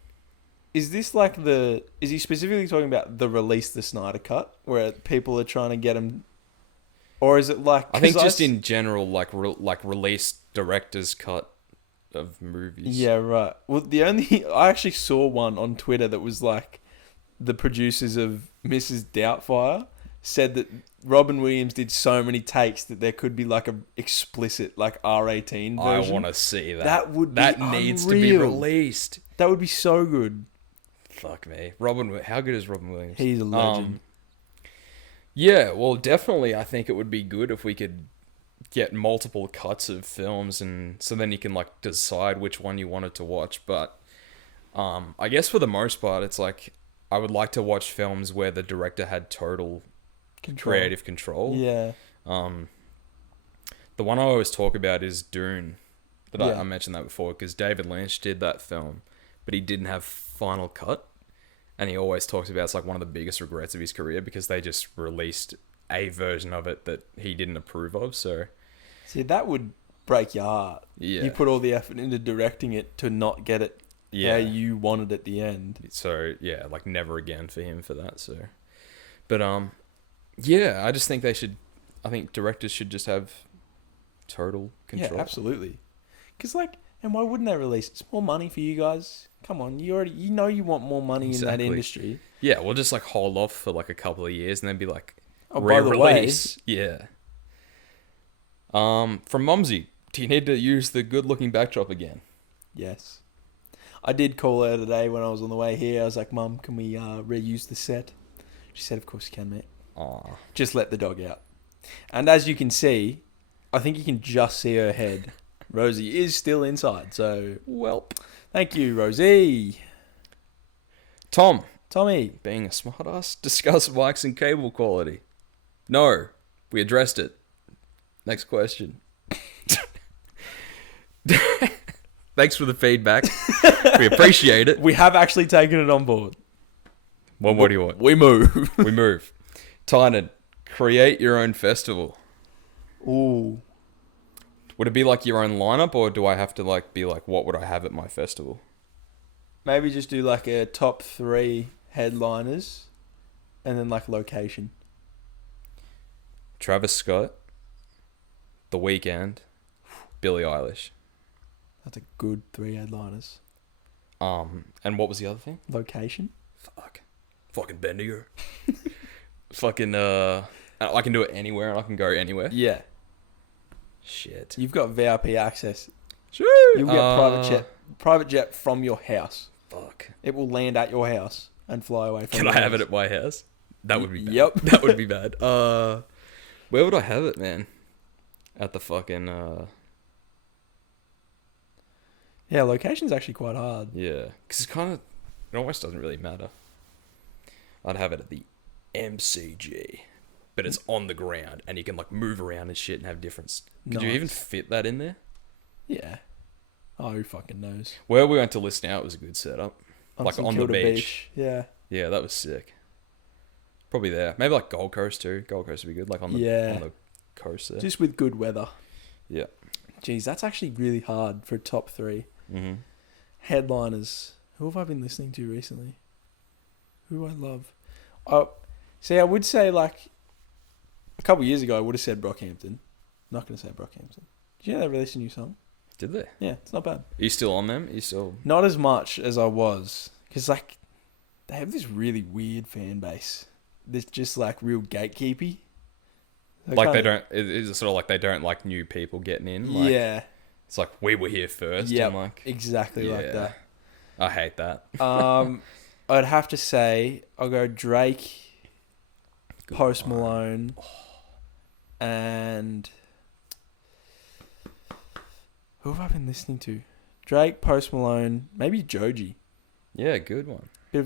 Is this like is he specifically talking about the release the Snyder cut, where people are trying to get him... Or is it like... I think just in general, like release director's cut of movies. Yeah, right. Well, I actually saw one on Twitter that was like the producers of Mrs. Doubtfire said that Robin Williams did so many takes that there could be like a explicit like R18 version. I want to see that. That needs to be unreal. released. That would be so good. Fuck me. How good is Robin Williams? He's a legend. Yeah, well, definitely I think it would be good if we could get multiple cuts of films, and so then you can like decide which one you wanted to watch. But I guess for the most part, it's like I would like to watch films where the director had total creative control. Yeah. The one I always talk about is Dune. Yeah. I mentioned that before, because David Lynch did that film, but he didn't have final cut. And he always talks about it's like one of the biggest regrets of his career, because they just released a version of it that he didn't approve of. So, See, that would break your heart. Yeah. You put all the effort into directing it to not get it how you wanted at the end. So, yeah, like never again for him for that. So, but, yeah, I just think I think directors should just have total control. Yeah, absolutely. Because, and why wouldn't they release it? It's more money for you guys. Come on, you want more money in that industry. Yeah, we'll just like hold off for like a couple of years and then be like, by the way, yeah. From Mumsy, do you need to use the good-looking backdrop again? yes. I did call her today when I was on the way here. I was like, Mum, can we reuse the set? She said, of course you can, mate. Aw. Just let the dog out. And as you can see, I think you can just see her head. Rosie is still inside, so... Welp. Thank you, Rosie. Tommy. Being a smartass, discuss mics and cable quality. No, we addressed it. Next question. Thanks for the feedback. We appreciate it. We have actually taken it on board. What more do you want? We move. We move. Tynan, create your own festival. Ooh. Would it be like your own lineup, or do I have to like be like, what would I have at my festival? Maybe just do like a top 3 headliners and then like location. Travis Scott, The Weeknd, Billie Eilish. That's a good 3 headliners. And what was the other thing? Location. Fucking Bendigo. Fucking I can do it anywhere, and I can go anywhere. Yeah. Shit. You've got VIP access. Sure. You'll get private jet from your house. Fuck. It will land at your house and fly away from Can your I have house. it at my house? That would be bad. Yep. That would be bad. Where would I have it, man? At the fucking Yeah, location's actually quite hard. yeah, because it almost doesn't really matter. I'd have it at the MCG, but it's on the ground and you can like move around and shit and have different. Could you Nice. even fit that in there? Yeah. Oh, who fucking knows? Where we went to listen out was a good setup. Like St on the Kilda beach. Yeah. Yeah, that was sick. Probably there. Maybe like Gold Coast too. Gold Coast would be good. Like on the coast there. Just with good weather. Yeah. Jeez, that's actually really hard for top 3. Mm-hmm. Headliners. Who have I been listening to recently? Who I love? Oh, see, I would say like a couple of years ago, I would have said Brockhampton. Not going to say Brockhampton. Did you know they released a new song? Did they? Yeah, it's not bad. Are you still on them? Are you still... Not as much as I was. Because, like, they have this really weird fan base. That's just, like, real gatekeepy. Like they don't... Is it sort of like they don't like new people getting in? Like, yeah. It's like, we were here first. Yeah, And like, exactly like that. I hate that. I'd have to say I'll go Drake, Good Post one. Malone, and who have I been listening to? Drake, Post Malone, maybe Joji. Yeah, good one. A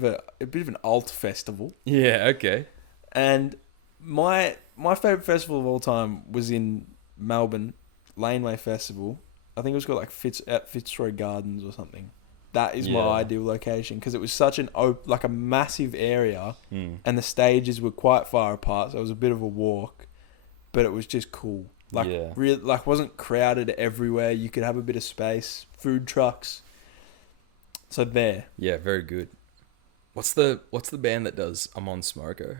bit of an alt festival. Yeah, okay. And my favorite festival of all time was in Melbourne, Laneway Festival. I think it was called like Fitzroy Gardens or something. That is my ideal location because it was such like a massive area, and the stages were quite far apart, so it was a bit of a walk, but it was just cool. Like like wasn't crowded everywhere. You could have a bit of space, food trucks. So there. Yeah, very good. What's the band that does I'm on Smoko?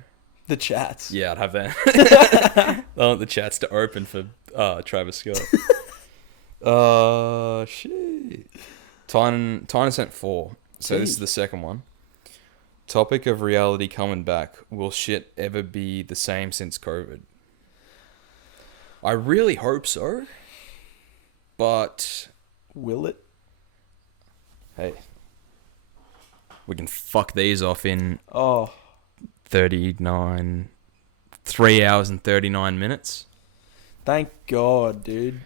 The Chats. Yeah, I'd have that. I want the Chats to open for Travis Scott. Shit. Tynan sent 4. So this is the second one. Topic of reality coming back. Will shit ever be the same since COVID? I really hope so. But Will it? hey, we can fuck these off in 3 hours and 39 minutes. Thank God, dude.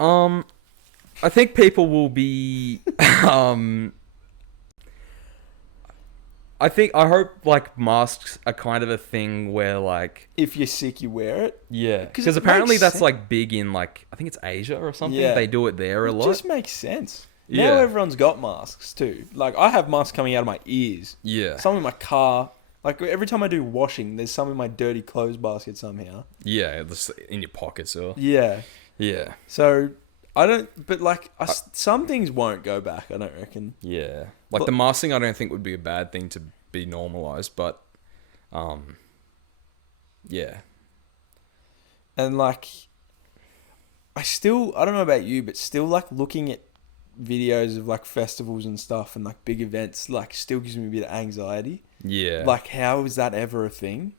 I think people will be I hope like masks are kind of a thing where like If you're sick, you wear it. yeah, 'Cause because it apparently makes that's sense. like big in like I think it's Asia or something. Yeah. They do it there a It lot. just makes sense. Yeah. Now everyone's got masks too. Like I have masks coming out of my ears. Yeah, Some in my car. Like every time I do washing, there's some in my dirty clothes basket somehow. yeah, it's in your pockets or Yeah. yeah, So I don't. But like some things won't go back. I don't reckon. yeah. Like But- the mask thing, I don't think would be a bad thing to be normalized, but yeah, And like, I don't know about you, but still like looking at videos of like festivals and stuff and like big events, like still gives me a bit of anxiety. yeah. Like, how is that ever a thing?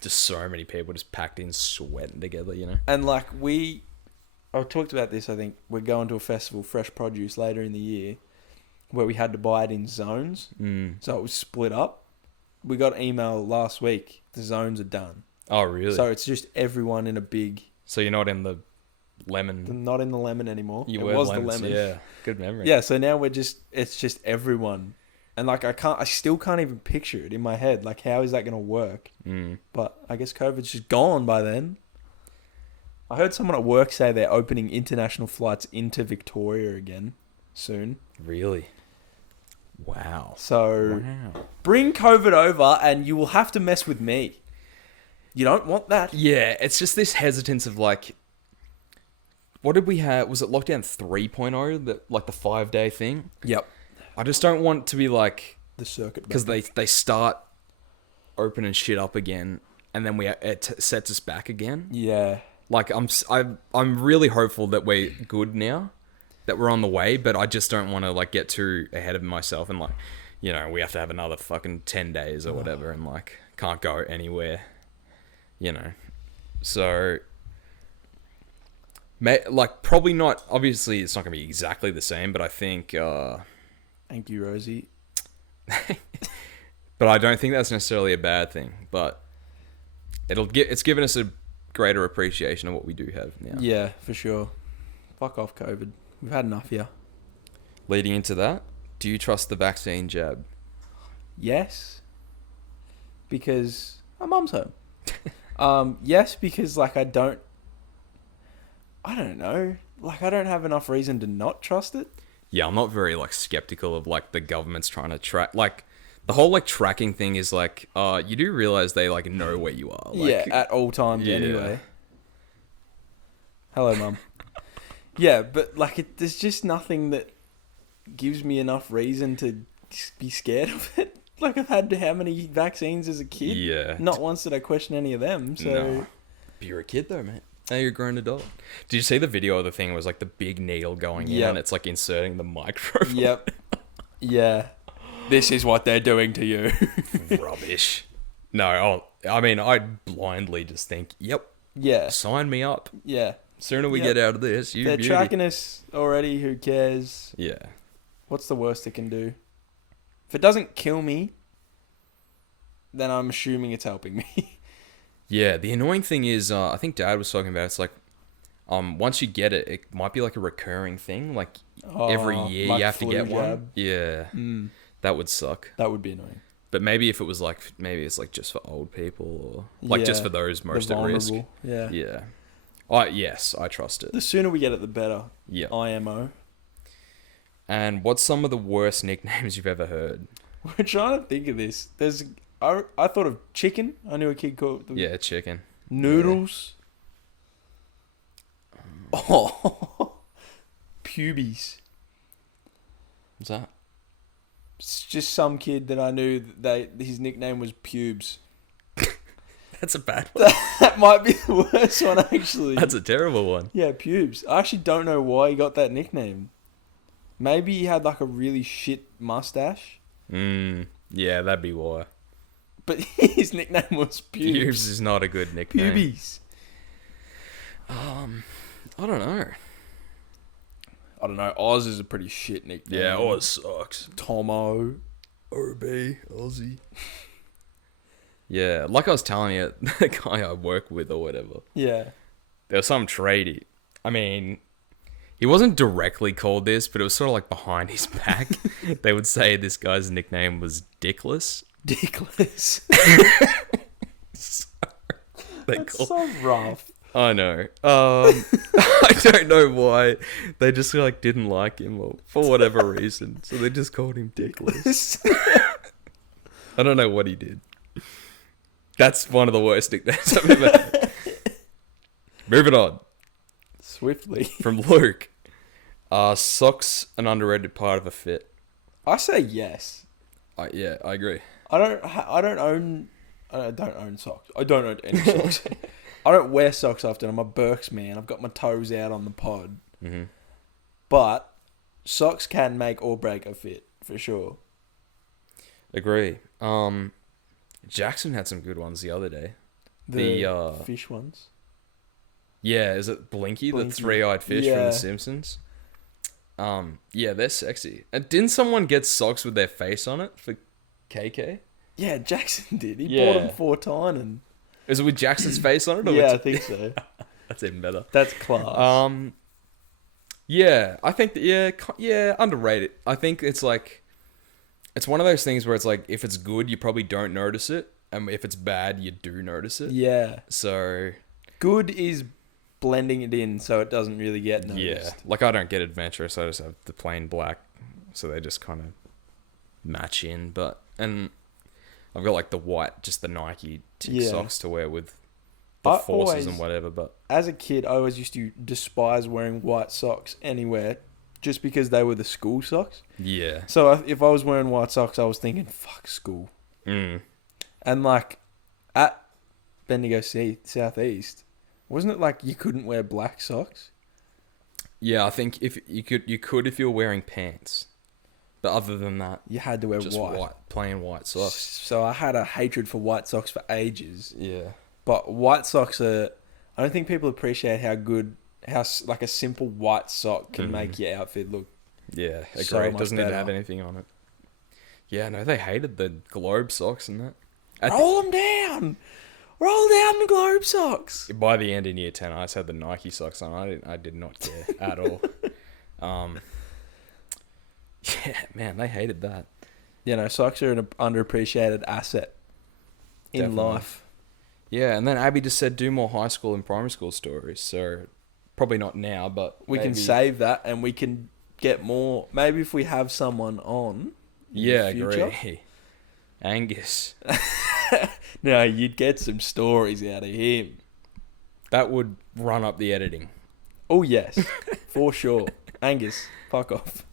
Just so many people just packed in, sweating together, you know. And like I've talked about this. I think we're going to a festival, Fresh Produce, later in the year, where we had to buy it in zones. So it was split up. We got an email last week. The zones are done. Oh, really? So it's just everyone in a big. So you're not in the lemon. Not in the lemon anymore. You it were was lemons, the lemon. yeah. Good memory. Yeah. So now it's just everyone, and like I still can't even picture it in my head. Like, how is that going to work? But I guess COVID's just gone by then. I heard someone at work say they're opening international flights into Victoria again soon. Really? Wow. So bring COVID over and you will have to mess with me. You don't want that. Yeah, it's just this hesitance of like, what did we have? Was it lockdown 3.0? That like the 5-day thing? Yep. I just don't want to be like The circuit. because they start opening shit up again, and then it sets us back again. Yeah. Like I'm really hopeful that we're good now, that we're on the way, but I just don't want to like get too ahead of myself and like, you know, we have to have another fucking 10 days or whatever and like can't go anywhere, you know. So like probably not, obviously it's not going to be exactly the same, but I think Thank you, Rosie. but I don't think that's necessarily a bad thing, but it's given us a greater appreciation of what we do have now. Yeah, for sure. Fuck off, COVID. We've had enough here. Leading into that, do you trust the vaccine jab? Yes. Because My mum's home. Yes, because like I don't know. Like I don't have enough reason to not trust it. Yeah, I'm not very like skeptical of like the government's trying to track like the whole like tracking thing is like you do realize they like know where you are. Like, Yeah, at all times Yeah. anyway. Hello, mum. Yeah, but like there's just nothing that gives me enough reason to be scared of it. Like I've had how many vaccines as a kid? Yeah. Not once did I question any of them. So No. But you're a kid though, mate. Now you're a grown adult. Did you see the video of the thing? It was like the big needle going in Yep. and it's like inserting the microphone. Yep. Yeah. This is what they're doing to you. Rubbish. No, I mean, I'd blindly just think, yep, Yeah. sign me up. Yeah. Sooner we Yep. get out of this, you They're beauty. tracking us already. Who cares? Yeah. What's the worst it can do? If it doesn't kill me, then I'm assuming it's helping me. Yeah, the annoying thing is, I think Dad was talking about, it's like, once you get it, it might be like a recurring thing. Like, every year like you have to flu get one. jab. Yeah. That would suck. That would be annoying. But maybe if it was like, maybe it's like just for old people or like just Yeah, for those the most at risk. vulnerable. Yeah. Yeah. Yes, I trust it. The sooner we get it, the better. Yeah. IMO. And what's some of the worst nicknames you've ever heard? We're trying to think of this. I thought of chicken. I knew a kid called Yeah, chicken. noodles. Oh, pubies. What's that? It's just some kid that I knew that his nickname was Pubes. That's a bad one. That might be the worst one, actually. That's a terrible one. Yeah, Pubes. I actually don't know why he got that nickname. Maybe he had like a really shit mustache, Yeah, that'd be why. but his nickname was Pubes. Pubes is not a good nickname. Pubies. I don't know. I don't know. Oz is a pretty shit nickname. Yeah, Oz sucks. Thommo. OB, Aussie. Yeah, like I was telling you, the guy I work with or whatever, Yeah. there was some tradie. I mean, he wasn't directly called this, but it was sort of like behind his back. They would say this guy's nickname was Dickless. Dickless. They That's call- so rough. I know. I don't know why. They just like didn't like him or for whatever reason. So they just called him Dickless. I don't know what he did. That's one of the worst nicknames I've ever had. Moving on. Swiftly. From Luke. Socks an underrated part of a fit. I say yes. Yeah, I agree. I don't own socks. I don't own any socks. I don't wear socks often. I'm a Burks man. I've got my toes out on the pod. Mm-hmm. But socks can make or break a fit, for sure. Agree. Jackson had some good ones the other day. The fish ones. Yeah, is it Blinky, the Blinky. three-eyed fish from Yeah. The Simpsons? Yeah, they're sexy. And didn't someone get socks with their face on it for KK? Yeah, Jackson did. He Yeah. bought them for time and... Is it with Jackson's face on it? Or Yeah, I with think so. That's even better. That's class. Yeah, I think that, yeah, underrated. I think it's like, it's one of those things where it's like, if it's good, you probably don't notice it. And if it's bad, you do notice it. Yeah. So, Good is blending it in so it doesn't really get noticed. yeah. Like, I don't get adventurous. I just have the plain black. So they just kind of match in. And I've got like the white, just the Nike tick Yeah. socks to wear with the I forces always- and whatever. But As a kid, I always used to despise wearing white socks anywhere just because they were the school socks. yeah. So if I was wearing white socks, I was thinking, fuck school. And like at Bendigo Southeast, wasn't it like you couldn't wear black socks? Yeah, I think if you could if you were wearing pants. But other than that, You had to wear just white. plain white socks. So I had a hatred for white socks for ages. Yeah. But white socks are... I don't think people appreciate how like a simple white sock can make your outfit look... Yeah, agree. So It much doesn't even better. have anything on it. Yeah, no, they hated the globe socks and that. Roll them down! Roll down the globe socks! By the end in year 10, I just had the Nike socks on. I did not care at all. Yeah, man, they hated that. You know, socks are an underappreciated asset in Definitely. life. Yeah, and then Abby just said do more high school and primary school stories. So probably not now, but We can save that and we can get more. Maybe if we have someone on. Yeah, agree. Angus. No, you'd get some stories out of him. That would run up the editing. Oh, yes. For sure. Angus, fuck off.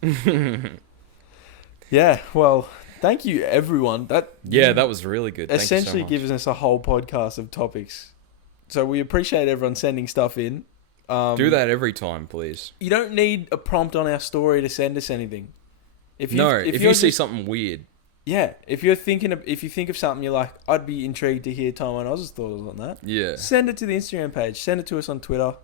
Yeah, well, thank you, everyone. That was really good. Thank essentially you so much. gives us a whole podcast of topics. So we appreciate everyone sending stuff in. Do that every time, please. You don't need a prompt on our story to send us anything. If you you're see something weird. Yeah, if you think of something you're like, I'd be intrigued to hear Thommo and Oz's thoughts on that. Yeah. Send it to the Instagram page. Send it to us on Twitter.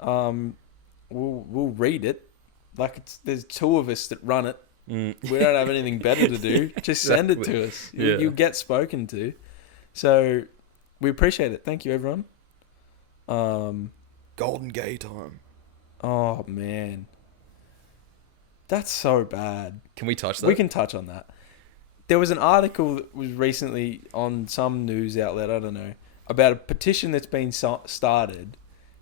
We'll read it. Like there's two of us that run it. We don't have anything better to do. Just send it to us. You'll get spoken to. So we appreciate it. Thank you, everyone. Golden Gay time. Oh man, that's so bad. Can we touch that? We can touch on that. There was an article that was recently on some news outlet, I don't know, about a petition that's been started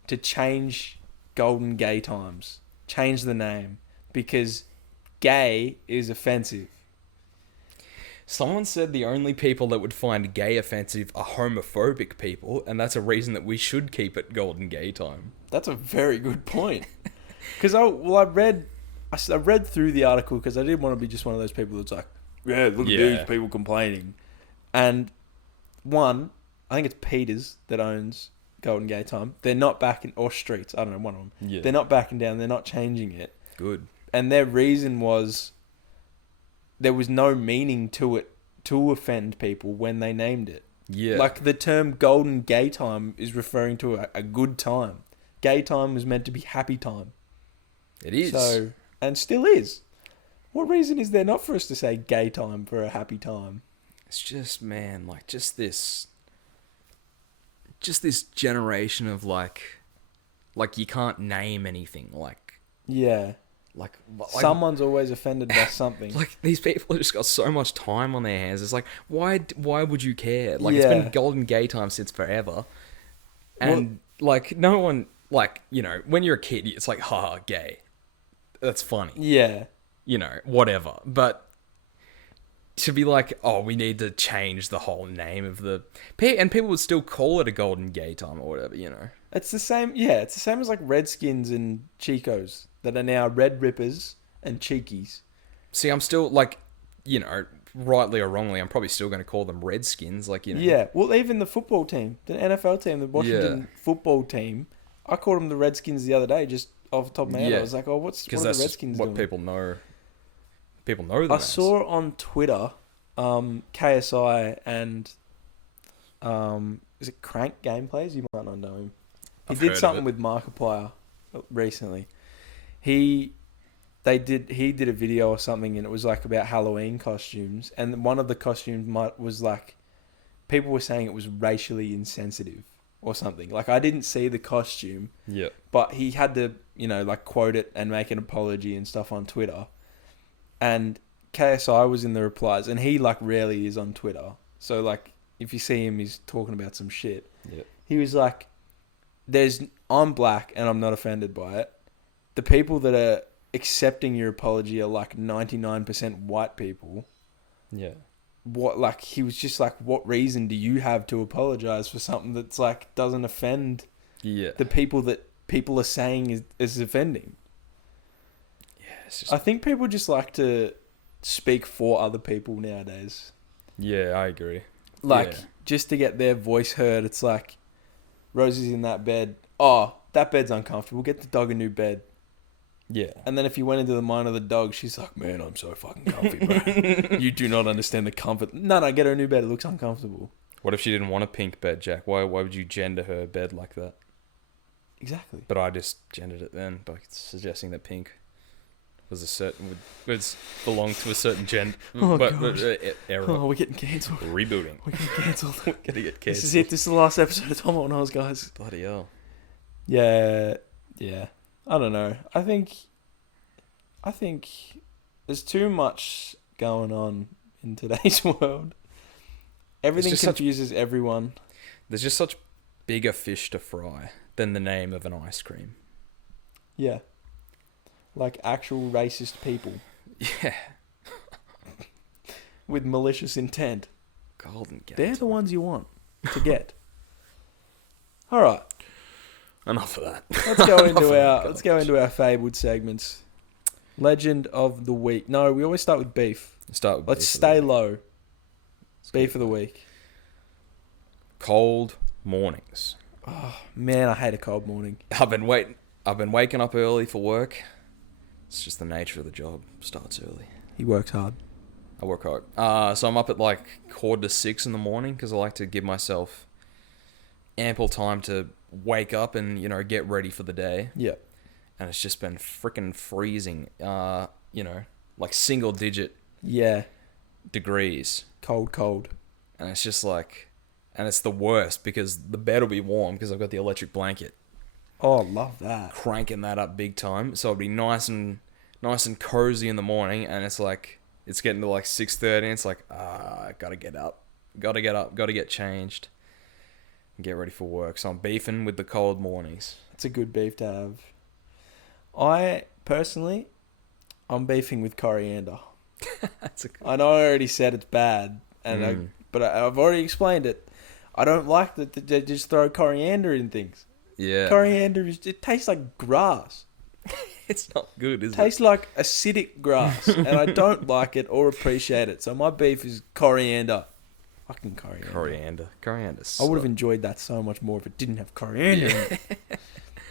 to change Golden Gay Times. Change the name. Because gay is offensive. Someone said the only people that would find gay offensive are homophobic people, and that's a reason that we should keep it Golden Gay Time. That's a very good point. Because I read through the article because I didn't want to be just one of those people that's like, yeah, look at these people complaining. And one, I think it's Peters that owns Golden Gay Time. They're not backing, or Streets, I don't know, one of them. Yeah. They're not backing down. They're not changing it. Good. And their reason was there was no meaning to it to offend people when they named it. Yeah. Like the term Golden Gay Time is referring to a good time. Gay time was meant to be happy time. It is. So, and still is. What reason is there not for us to say gay time for a happy time? It's just, man, like just this generation of like you can't name anything Yeah. Like Someone's always offended by something. Like these people have just got so much time on their hands. It's like, why would you care? Like it's been Golden Gay Time since forever. And like no one, like, you know, when you're a kid, it's like, haha, gay. That's funny. Yeah. You know, whatever. But to be like, oh, we need to change the whole name of the... And people would still call it a Golden Gay Time or whatever, you know. It's the same, it's the same as like Redskins and Chicos that are now Red Rippers and Cheekies. See, I'm still like, you know, rightly or wrongly, I'm probably still going to call them Redskins, like, you know. Yeah, well, even the football team, the NFL team, the Washington football team, I called them the Redskins the other day, just off the top of my head. I was like, oh, what are the Redskins doing? What people know. People know them. I saw on Twitter, KSI and is it Crank Gameplays? You might not know him. He did something with Markiplier recently. He did a video or something, and it was like about Halloween costumes, and one of the costumes was like, people were saying it was racially insensitive or something. Like, I didn't see the costume, but he had to, you know, like quote it and make an apology and stuff on Twitter. And KSI was in the replies, and he like rarely is on Twitter. So like, if you see him, he's talking about some shit. He was like, I'm black and I'm not offended by it. The people that are accepting your apology are like 99% white people. Yeah. He was just like, what reason do you have to apologize for something that's like, doesn't offend the people that people are saying is offending? I think people just like to speak for other people nowadays. Yeah, I agree. Just to get their voice heard. It's like, Rosie's in that bed. Oh, that bed's uncomfortable. Get the dog a new bed. Yeah. And then if you went into the mind of the dog, she's like, man, I'm so fucking comfy, bro. You do not understand the comfort. No, get her a new bed. It looks uncomfortable. What if she didn't want a pink bed, Jack? Why would you gender her bed like that? Exactly. But I just gendered it then by suggesting that pink belonged to a certain gender. Era. Oh, we're getting cancelled. Rebooting. We're getting cancelled. We're gonna get cancelled. This is it. This is the last episode of Thommo and Oz, guys. Bloody hell. Yeah. I don't know. I think there's too much going on in today's world. Everything confuses everyone. There's just such bigger fish to fry than the name of an ice cream. Yeah. Like actual racist people Yeah. with malicious intent. Golden Gate. They're the ones you want to get. All right. Enough of that. Let's go into our fabled segments. Legend of the week. No, we always start with beef. Let's stay low. Beef of the week. Cold mornings. Oh man, I hate a cold morning. I've been waking up early for work. It's just the nature of the job. Starts early. He works hard. I work hard. So I'm up at like 5:45 in the morning because I like to give myself ample time to wake up and, you know, get ready for the day. Yeah. And it's just been freaking freezing. You know, like single digit degrees. Cold. And it's just like, and it's the worst because the bed will be warm because I've got the electric blanket. Oh, love that. Cranking that up big time. So it'll be nice and cozy in the morning. And it's like, it's getting to like 6:30 and it's like, gotta get up. Gotta get changed. And get ready for work. So I'm beefing with the cold mornings. It's a good beef to have. I'm beefing with coriander. I know I already said it's bad, but I've already explained it. I don't like that they just throw coriander in things. Yeah. Coriander, it tastes like grass. It's not good, is It tastes like acidic grass, and I don't like it or appreciate it. So my beef is coriander. Fucking coriander. Coriander. I would have enjoyed that so much more if it didn't have coriander in it.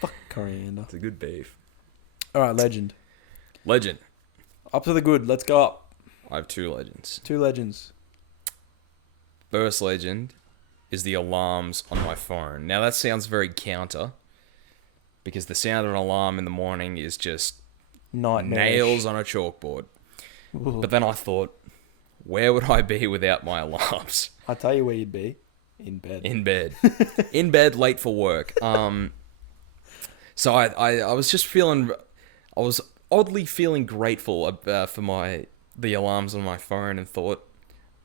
Fuck coriander. It's a good beef. All right, legend. Legend. Up to the good. Let's go up. I have 2 legends. 2 legends. First legend is the alarms on my phone. Now that sounds very counter, because the sound of an alarm in the morning is just nails on a chalkboard. Ooh. But then I thought, where would I be without my alarms? I'll tell you where you'd be. In bed. In bed, late for work. So I was just feeling, I was oddly feeling grateful for the alarms on my phone, and thought,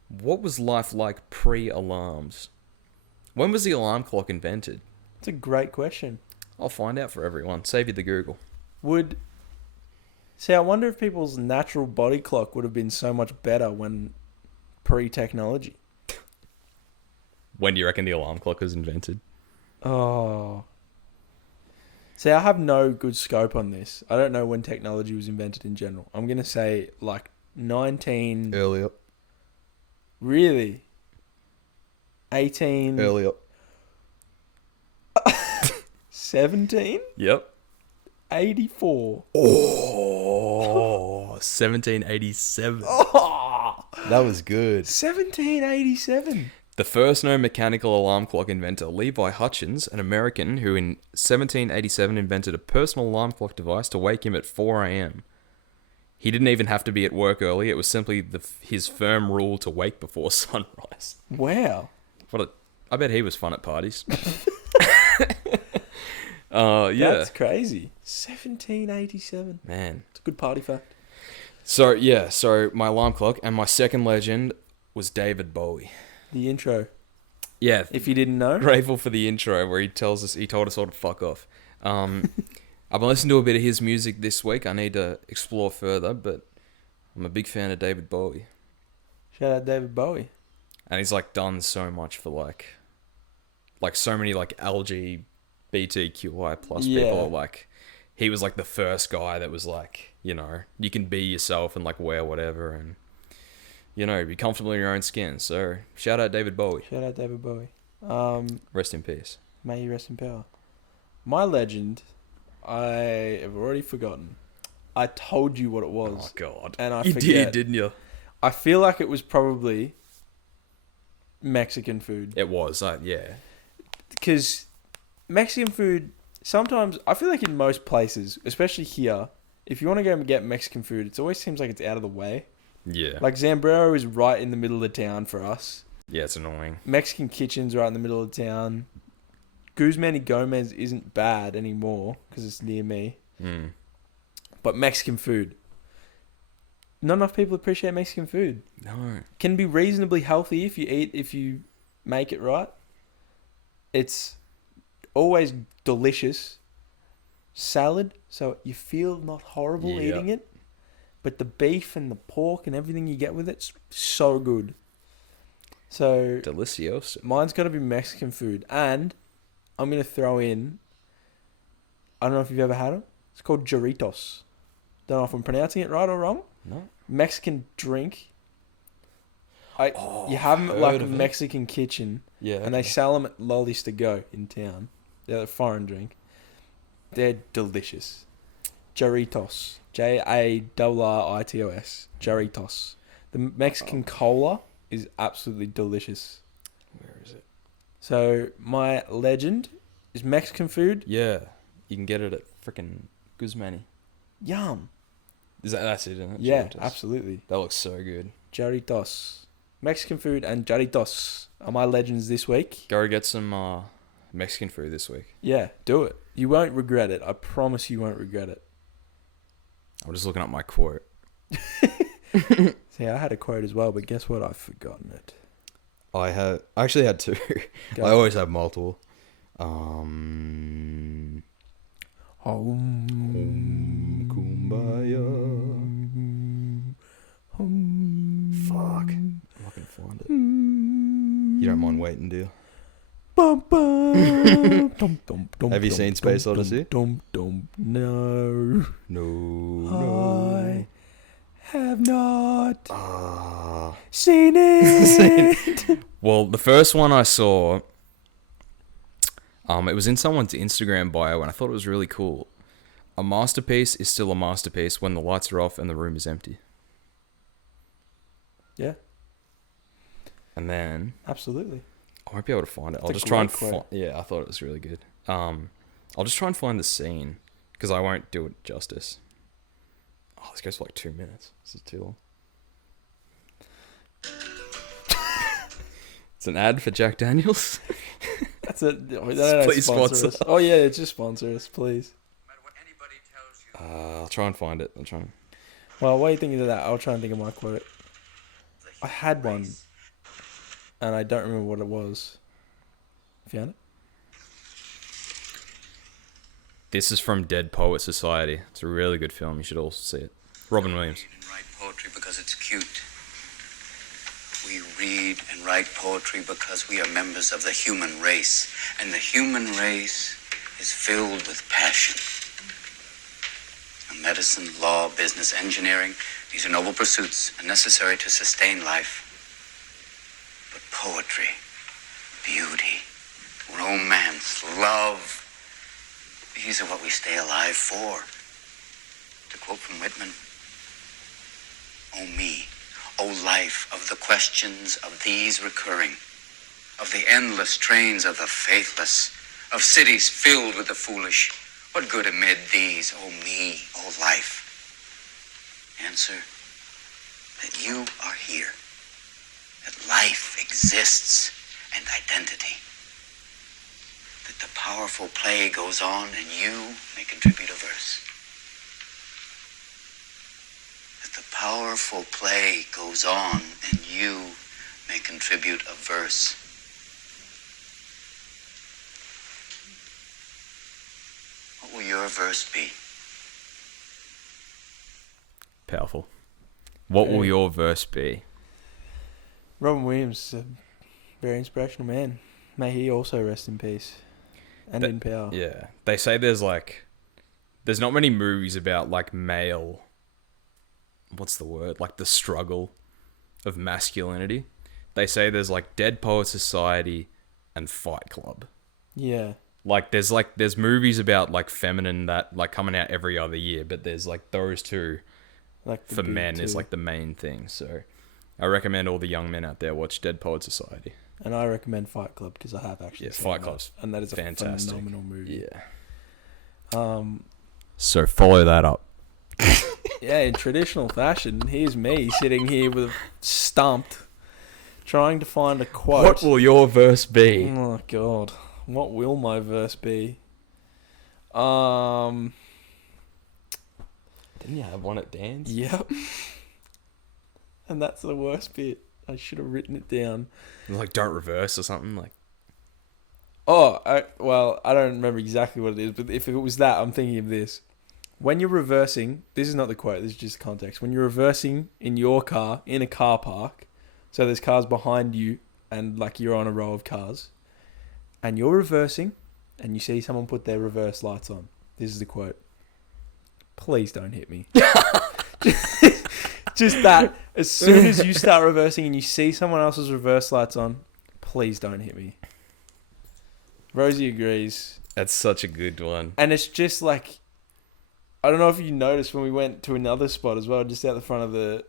what was life like pre-alarms? When was the alarm clock invented? It's a great question. I'll find out for everyone. Save you the Google. I wonder if people's natural body clock would have been so much better when pre-technology. When do you reckon the alarm clock was invented? Oh. See, I have no good scope on this. I don't know when technology was invented in general. I'm going to say like 19... Earlier. Really? 18... Earlier. 17? Yep. 84. Oh, 1787. Oh, That was good. 1787. The first known mechanical alarm clock inventor, Levi Hutchins, an American who in 1787 invented a personal alarm clock device to wake him at 4 a.m. He didn't even have to be at work early. It was simply his firm rule to wake before sunrise. Wow. I bet he was fun at parties. Yeah. That's crazy. 1787. Man. It's a good party fact. So my alarm clock, and my second legend was David Bowie. The intro. Yeah. If you didn't know. Grateful for the intro where he told us all to fuck off. I've been listening to a bit of his music this week. I need to explore further, but I'm a big fan of David Bowie. Shout out David Bowie. And he's like done so much for like so many like LGBTQI plus people. Like he was like the first guy that was like, you know, you can be yourself and like wear whatever and, you know, be comfortable in your own skin. So shout out David Bowie. Shout out David Bowie. Rest in peace. May you rest in power. My legend, I have already forgotten. I told you what it was. Oh God. And I you forget. did, didn't you? I feel like it was probably Mexican food. It was, yeah. Because Mexican food, sometimes, I feel like in most places, especially here, if you want to go and get Mexican food, it always seems like it's out of the way. Yeah. Like Zambrero is right in the middle of town for us. Yeah, it's annoying. Mexican Kitchen's right in the middle of town. Guzman y Gomez isn't bad anymore because it's near me. Mm. But Mexican food. Not enough people appreciate Mexican food. No. Can be reasonably healthy if you make it right. It's always delicious. Salad, so you feel not horrible eating it. But the beef and the pork and everything you get with it's so good. So Delicioso. mine's got to be Mexican food. And I'm going to throw in, I don't know if you've ever had them. It's called Jarritos. Don't know if I'm pronouncing it right or wrong. No. Mexican drink. You have them at like a of it. Mexican kitchen. Yeah. And they sell them at Lollies to Go in town. They're a foreign drink. They're delicious. Jarritos. Jarritos. Jarritos. The Mexican cola is absolutely delicious. Where is it? So my legend is Mexican food. Yeah. You can get it at freaking Guzmani. Yum. That's it, isn't it? Yeah, Jarritos. absolutely. That looks so good. Jarritos. Mexican food and Jarritos are my legends this week. Go get some Mexican food this week. Yeah, do it. You won't regret it. I promise you won't regret it. I'm just looking up my quote. See, I had a quote as well, but guess what? I've forgotten it. I actually had two. Go. I always have multiple. Home. Kumbaya. Home. Fuck. I'm not gonna find it. You don't mind waiting, do you? Have you seen Space Odyssey? No. No. I have not Ah. seen it. Well, the first one I saw, it was in someone's Instagram bio, and I thought it was really cool. A masterpiece is still a masterpiece when the lights are off and the room is empty. Yeah, And then absolutely. I won't be able to find it. I'll a just try and great quote. yeah, I thought it was really good. I'll just try and find the scene because I won't do it justice. Oh, this goes for like 2 minutes. This is too long. It's an ad for Jack Daniels. That's it. Please sponsor us. Oh yeah, just sponsor us, please. I'll try and find it. Well, while you're thinking of that, I'll try and think of my quote. I had one, and I don't remember what it was. Found it? This is from Dead Poet Society. It's a really good film. You should all see it. Robin Williams. And write poetry because it's cute. We read and write poetry because we are members of the human race. And the human race is filled with passion. Medicine, law, business, engineering, these are noble pursuits and necessary to sustain life. But poetry, beauty, romance, love, these are what we stay alive for. To quote from Whitman, "O me, O life of the questions of these recurring, of the endless trains of the faithless, of cities filled with the foolish, what good amid these, O me, O life? Answer, that you are here, that life exists and identity, that the powerful play goes on and you may contribute a verse. That the powerful play goes on and you may contribute a verse. What will your verse be?" Powerful. What will your verse be? Robin Williams, a very inspirational man. May he also rest in peace and in power. Yeah. They say there's not many movies about like male, what's the word? Like the struggle of masculinity. They say there's like Dead Poet Society and Fight Club. Yeah. Like there's movies about like feminine that like coming out every other year, but there's like those two Like the for big men is two. like the main thing. So I recommend all the young men out there watch Dead Poet Society. And I recommend Fight Club because I have actually seen Fight that, Club's and that is a fantastic. phenomenal movie. Yeah. So follow that up. Yeah, in traditional fashion, here's me sitting here with stumped, trying to find a quote. What will your verse be? Oh God, what will my verse be? Didn't you have one at Dan's? Yep. And that's the worst bit. I should have written it down. Like don't reverse or something like. Well, I don't remember exactly what it is, but if it was that, I'm thinking of this. When you're reversing, this is not the quote, this is just context. When you're reversing in your car, in a car park, so there's cars behind you, and like you're on a row of cars, and you're reversing, and you see someone put their reverse lights on. This is the quote. Please don't hit me. Just that. As soon as you start reversing and you see someone else's reverse lights on, please don't hit me. Rosie agrees. That's such a good one. And it's just like, I don't know if you noticed when we went to another spot as well, just out the front of the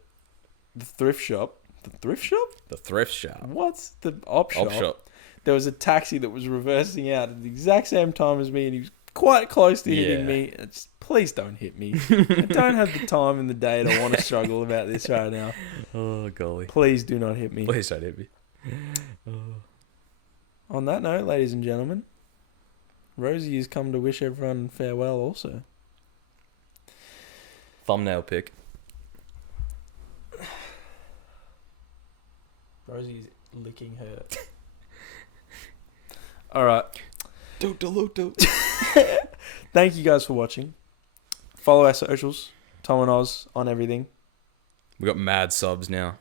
thrift shop. The thrift shop? The thrift shop. What's the op shop? Op shop. There was a taxi that was reversing out at the exact same time as me, and he was quite close to hitting me. It's, please don't hit me. I don't have the time in the day to want to struggle about this right now. Oh, golly. Please do not hit me. Please don't hit me. On that note, ladies and gentlemen, Rosie has come to wish everyone farewell also. Thumbnail pic. Rosie's licking her. Alright. Thank you guys for watching. Follow our socials. Thommo and Oz on everything. We got mad subs now.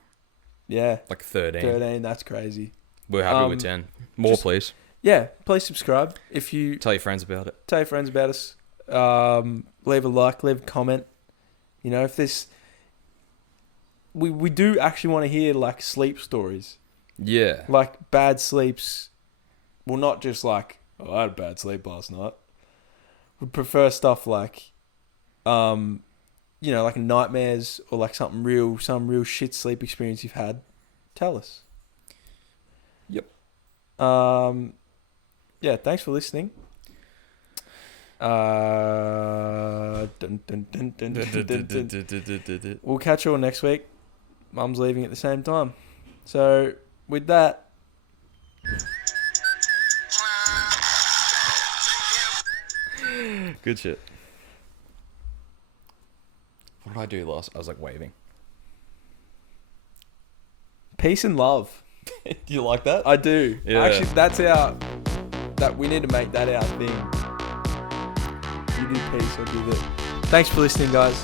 Yeah. Like 13. 13, that's crazy. We're happy with 10. More, please. Yeah, please subscribe. If you Tell your friends about it. Tell your friends about us. Leave a like, leave a comment. You know, if this... We do actually want to hear, like, sleep stories. Yeah. Like, bad sleeps. Well, not just like, oh, I had a bad sleep last night. We prefer stuff like, you know, like nightmares or like some real shit sleep experience you've had. Tell us. Yep. Yeah, thanks for listening. We'll catch you all next week. Mum's leaving at the same time. So, with that... Good shit. What did I do last? I was like waving. Peace and love. Do you like that? I do. Yeah. Actually, that's our... That we need to make that our thing. You do peace, I do that. Thanks for listening, guys.